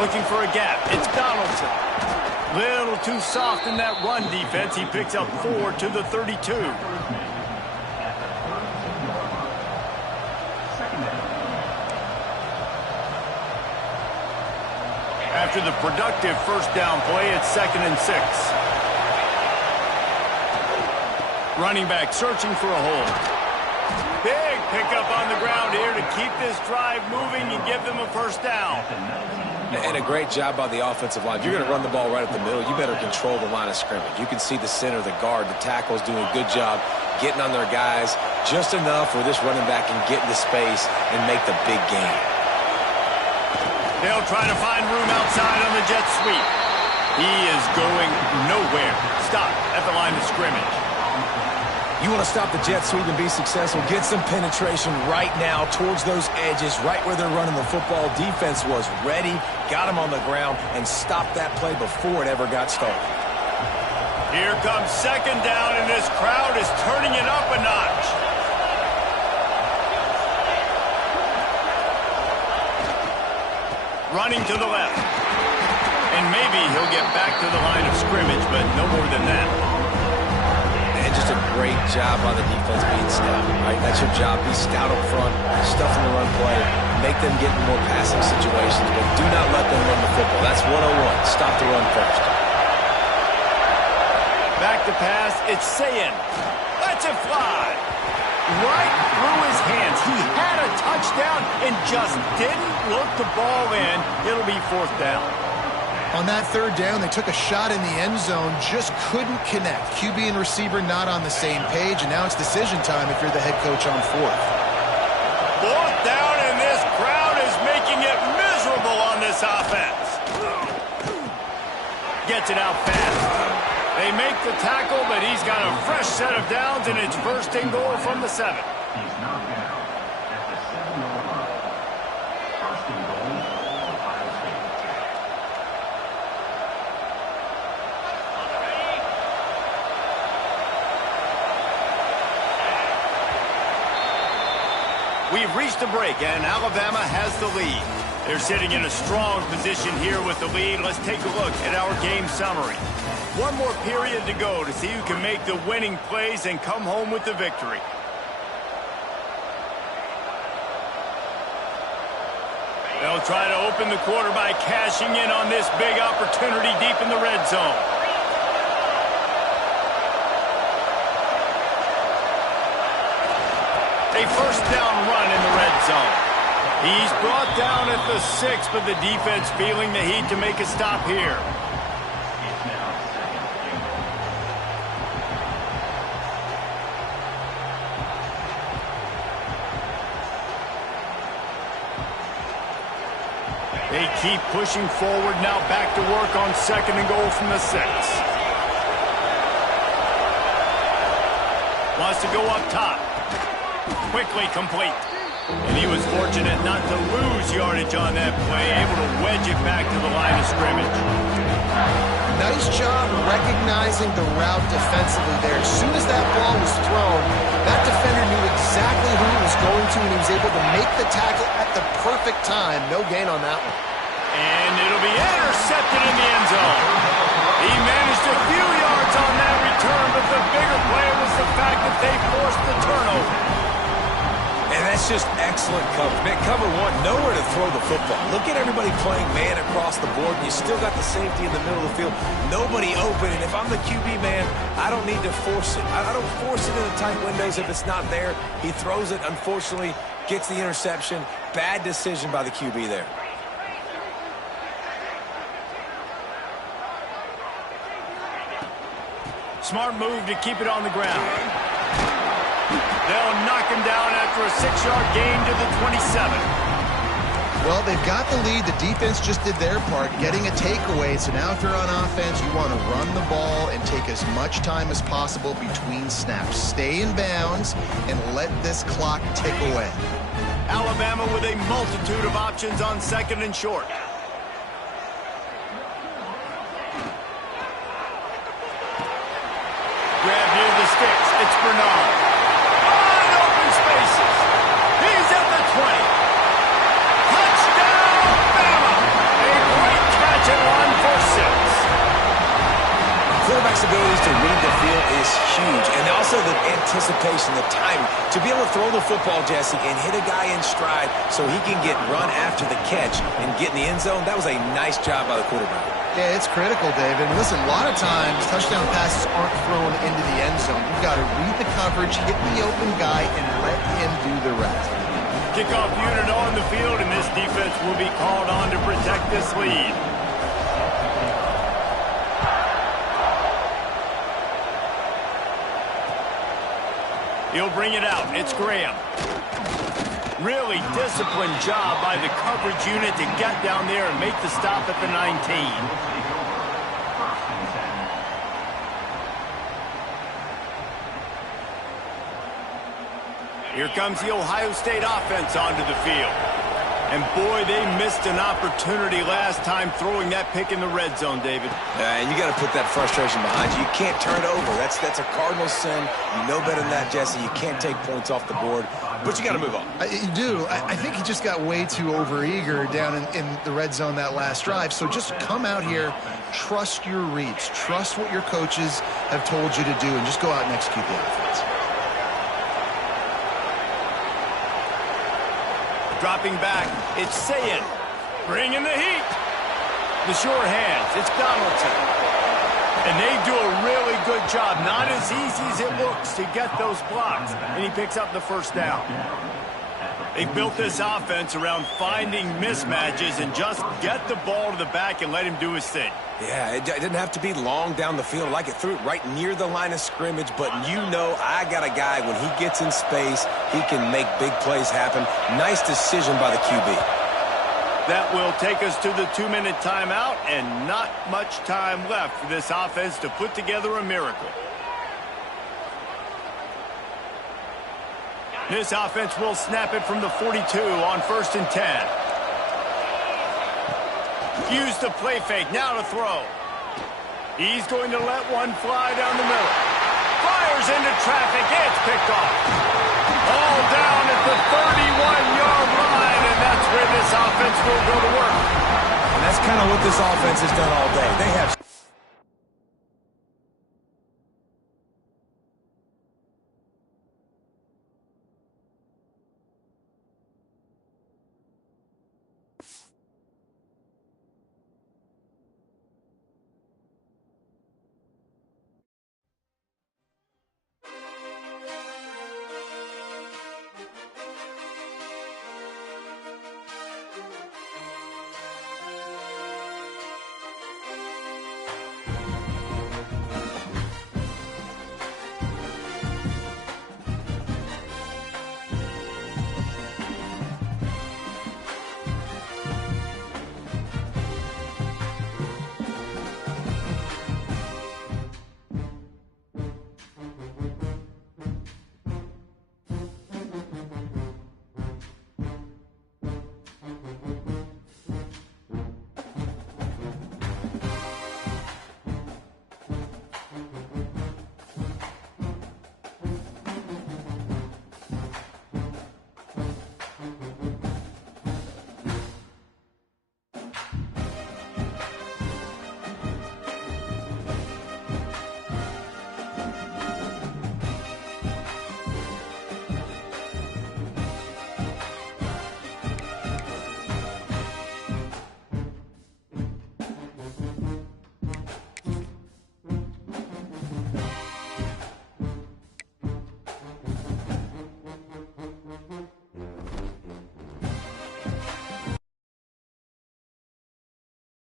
Looking for a gap. It's Donaldson. Little too soft in that run defense. He picks up 4 to the 32. After the productive first down play, it's 2nd and 6. Running back searching for a hole. Big pickup on the ground here to keep this drive moving and give them a first down. And a great job by the offensive line. If you're going to run the ball right at the middle, you better control the line of scrimmage. You can see the center, the guard, the tackle's doing a good job getting on their guys just enough where this running back can get into space and make the big game. They'll try to find room outside on the jet sweep. He is going nowhere. Stop at the line of scrimmage. You want to stop the jet sweep and be successful, get some penetration right now towards those edges, right where they're running the football. Defense was ready, got him on the ground, and stopped that play before it ever got started. Here comes second down, and this crowd is turning it up a notch. Running to the left. And maybe he'll get back to the line of scrimmage, but no more than that. Just a great job by the defense being stout, right? That's your job. Be stout up front, stuff in the run play, make them get in more passing situations, but do not let them run the football. That's 101. Stop the run first. Back to pass. It's Sayin. Lets it fly. Right through his hands. He had a touchdown and just didn't look the ball in. It'll be fourth down. On that third down, they took a shot in the end zone, just couldn't connect. QB and receiver not on the same page, and now it's decision time if you're the head coach on fourth. Fourth down, and this crowd is making it miserable on this offense. Gets it out fast. They make the tackle, but he's got a fresh set of downs, and it's first and goal from the 7. He's knocked down at the 7-yard line. First and goal, Ohio State. We've reached a break, and Alabama has the lead. They're sitting in a strong position here with the lead. Let's take a look at our game summary. One more period to go to see who can make the winning plays and come home with the victory. They'll try to open the quarter by cashing in on this big opportunity deep in the red zone. A first down run in the red zone. He's brought down at the 6, but the defense feeling the heat to make a stop here. It's now second and goal. They keep pushing forward, now back to work on second and goal from the 6. Wants to go up top. Quickly complete. And he was fortunate not to lose yardage on that play, able to wedge it back to the line of scrimmage. Nice job recognizing the route defensively there. As soon as that ball was thrown, that defender knew exactly who he was going to, and he was able to make the tackle at the perfect time. No gain on that one. And it'll be intercepted in the end zone. He managed a few yards on that return, but the bigger play was the fact that they forced the turnover. And that's just excellent coverage. Man, cover one, nowhere to throw the football. Look at everybody playing man across the board. You still got the safety in the middle of the field. Nobody open. And if I'm the QB, man, I don't need to force it. I don't force it in the tight windows if it's not there. He throws it, unfortunately, gets the interception. Bad decision by the QB there. Smart move to keep it on the ground. They'll knock him down after a 6-yard gain to the 27. Well, they've got the lead. The defense just did their part, getting a takeaway. So now if you're on offense, you want to run the ball and take as much time as possible between snaps. Stay in bounds and let this clock tick away. Alabama with a multitude of options on second and short. Grab near the sticks. It's Bernard. Wide open spaces. He's at the 20. Touchdown, Bama. A great catch and run for 6. Quarterback's abilities to read the field is huge. And also the anticipation, the timing. To be able to throw the football, Jesse, and hit a guy in stride so he can get run after the catch and get in the end zone, that was a nice job by the quarterback. Yeah, it's critical, David. Listen, a lot of times touchdown passes aren't thrown into the end zone. You've got to read the coverage, hit the open guy, and let him do the rest. Kickoff unit on the field, and this defense will be called on to protect this lead. He'll bring it out. It's Graham. Really disciplined job by the coverage unit to get down there and make the stop at the 19. Here comes the Ohio State offense onto the field. And boy, they missed an opportunity last time throwing that pick in the red zone, David. And you got to put that frustration behind you. You can't turn it over. That's a cardinal sin. You know better than that, Jesse. You can't take points off the board, but you got to move on. You do. I think he just got way too overeager down in the red zone that last drive. So just come out here, trust your reads, trust what your coaches have told you to do, and just go out and execute the offense. Dropping back, it's Sayin. Bringing the heat. The sure hands, it's Donaldson. And they do a really good job. Not as easy as it looks to get those blocks. And he picks up the first down. They built this offense around finding mismatches and just get the ball to the back and let him do his thing. Yeah, it didn't have to be long down the field. Like it threw it right near the line of scrimmage, but you know I got a guy, when he gets in space, he can make big plays happen. Nice decision by the QB. That will take us to the 2-minute timeout, and not much time left for this offense to put together a miracle. This offense will snap it from the 42 on 1st and 10. Use the play fake, now to throw. He's going to let one fly down the middle. Fires into traffic, it's picked off. All down at the 31-yard line, and that's where this offense will go to work. And that's kind of what this offense has done all day. They have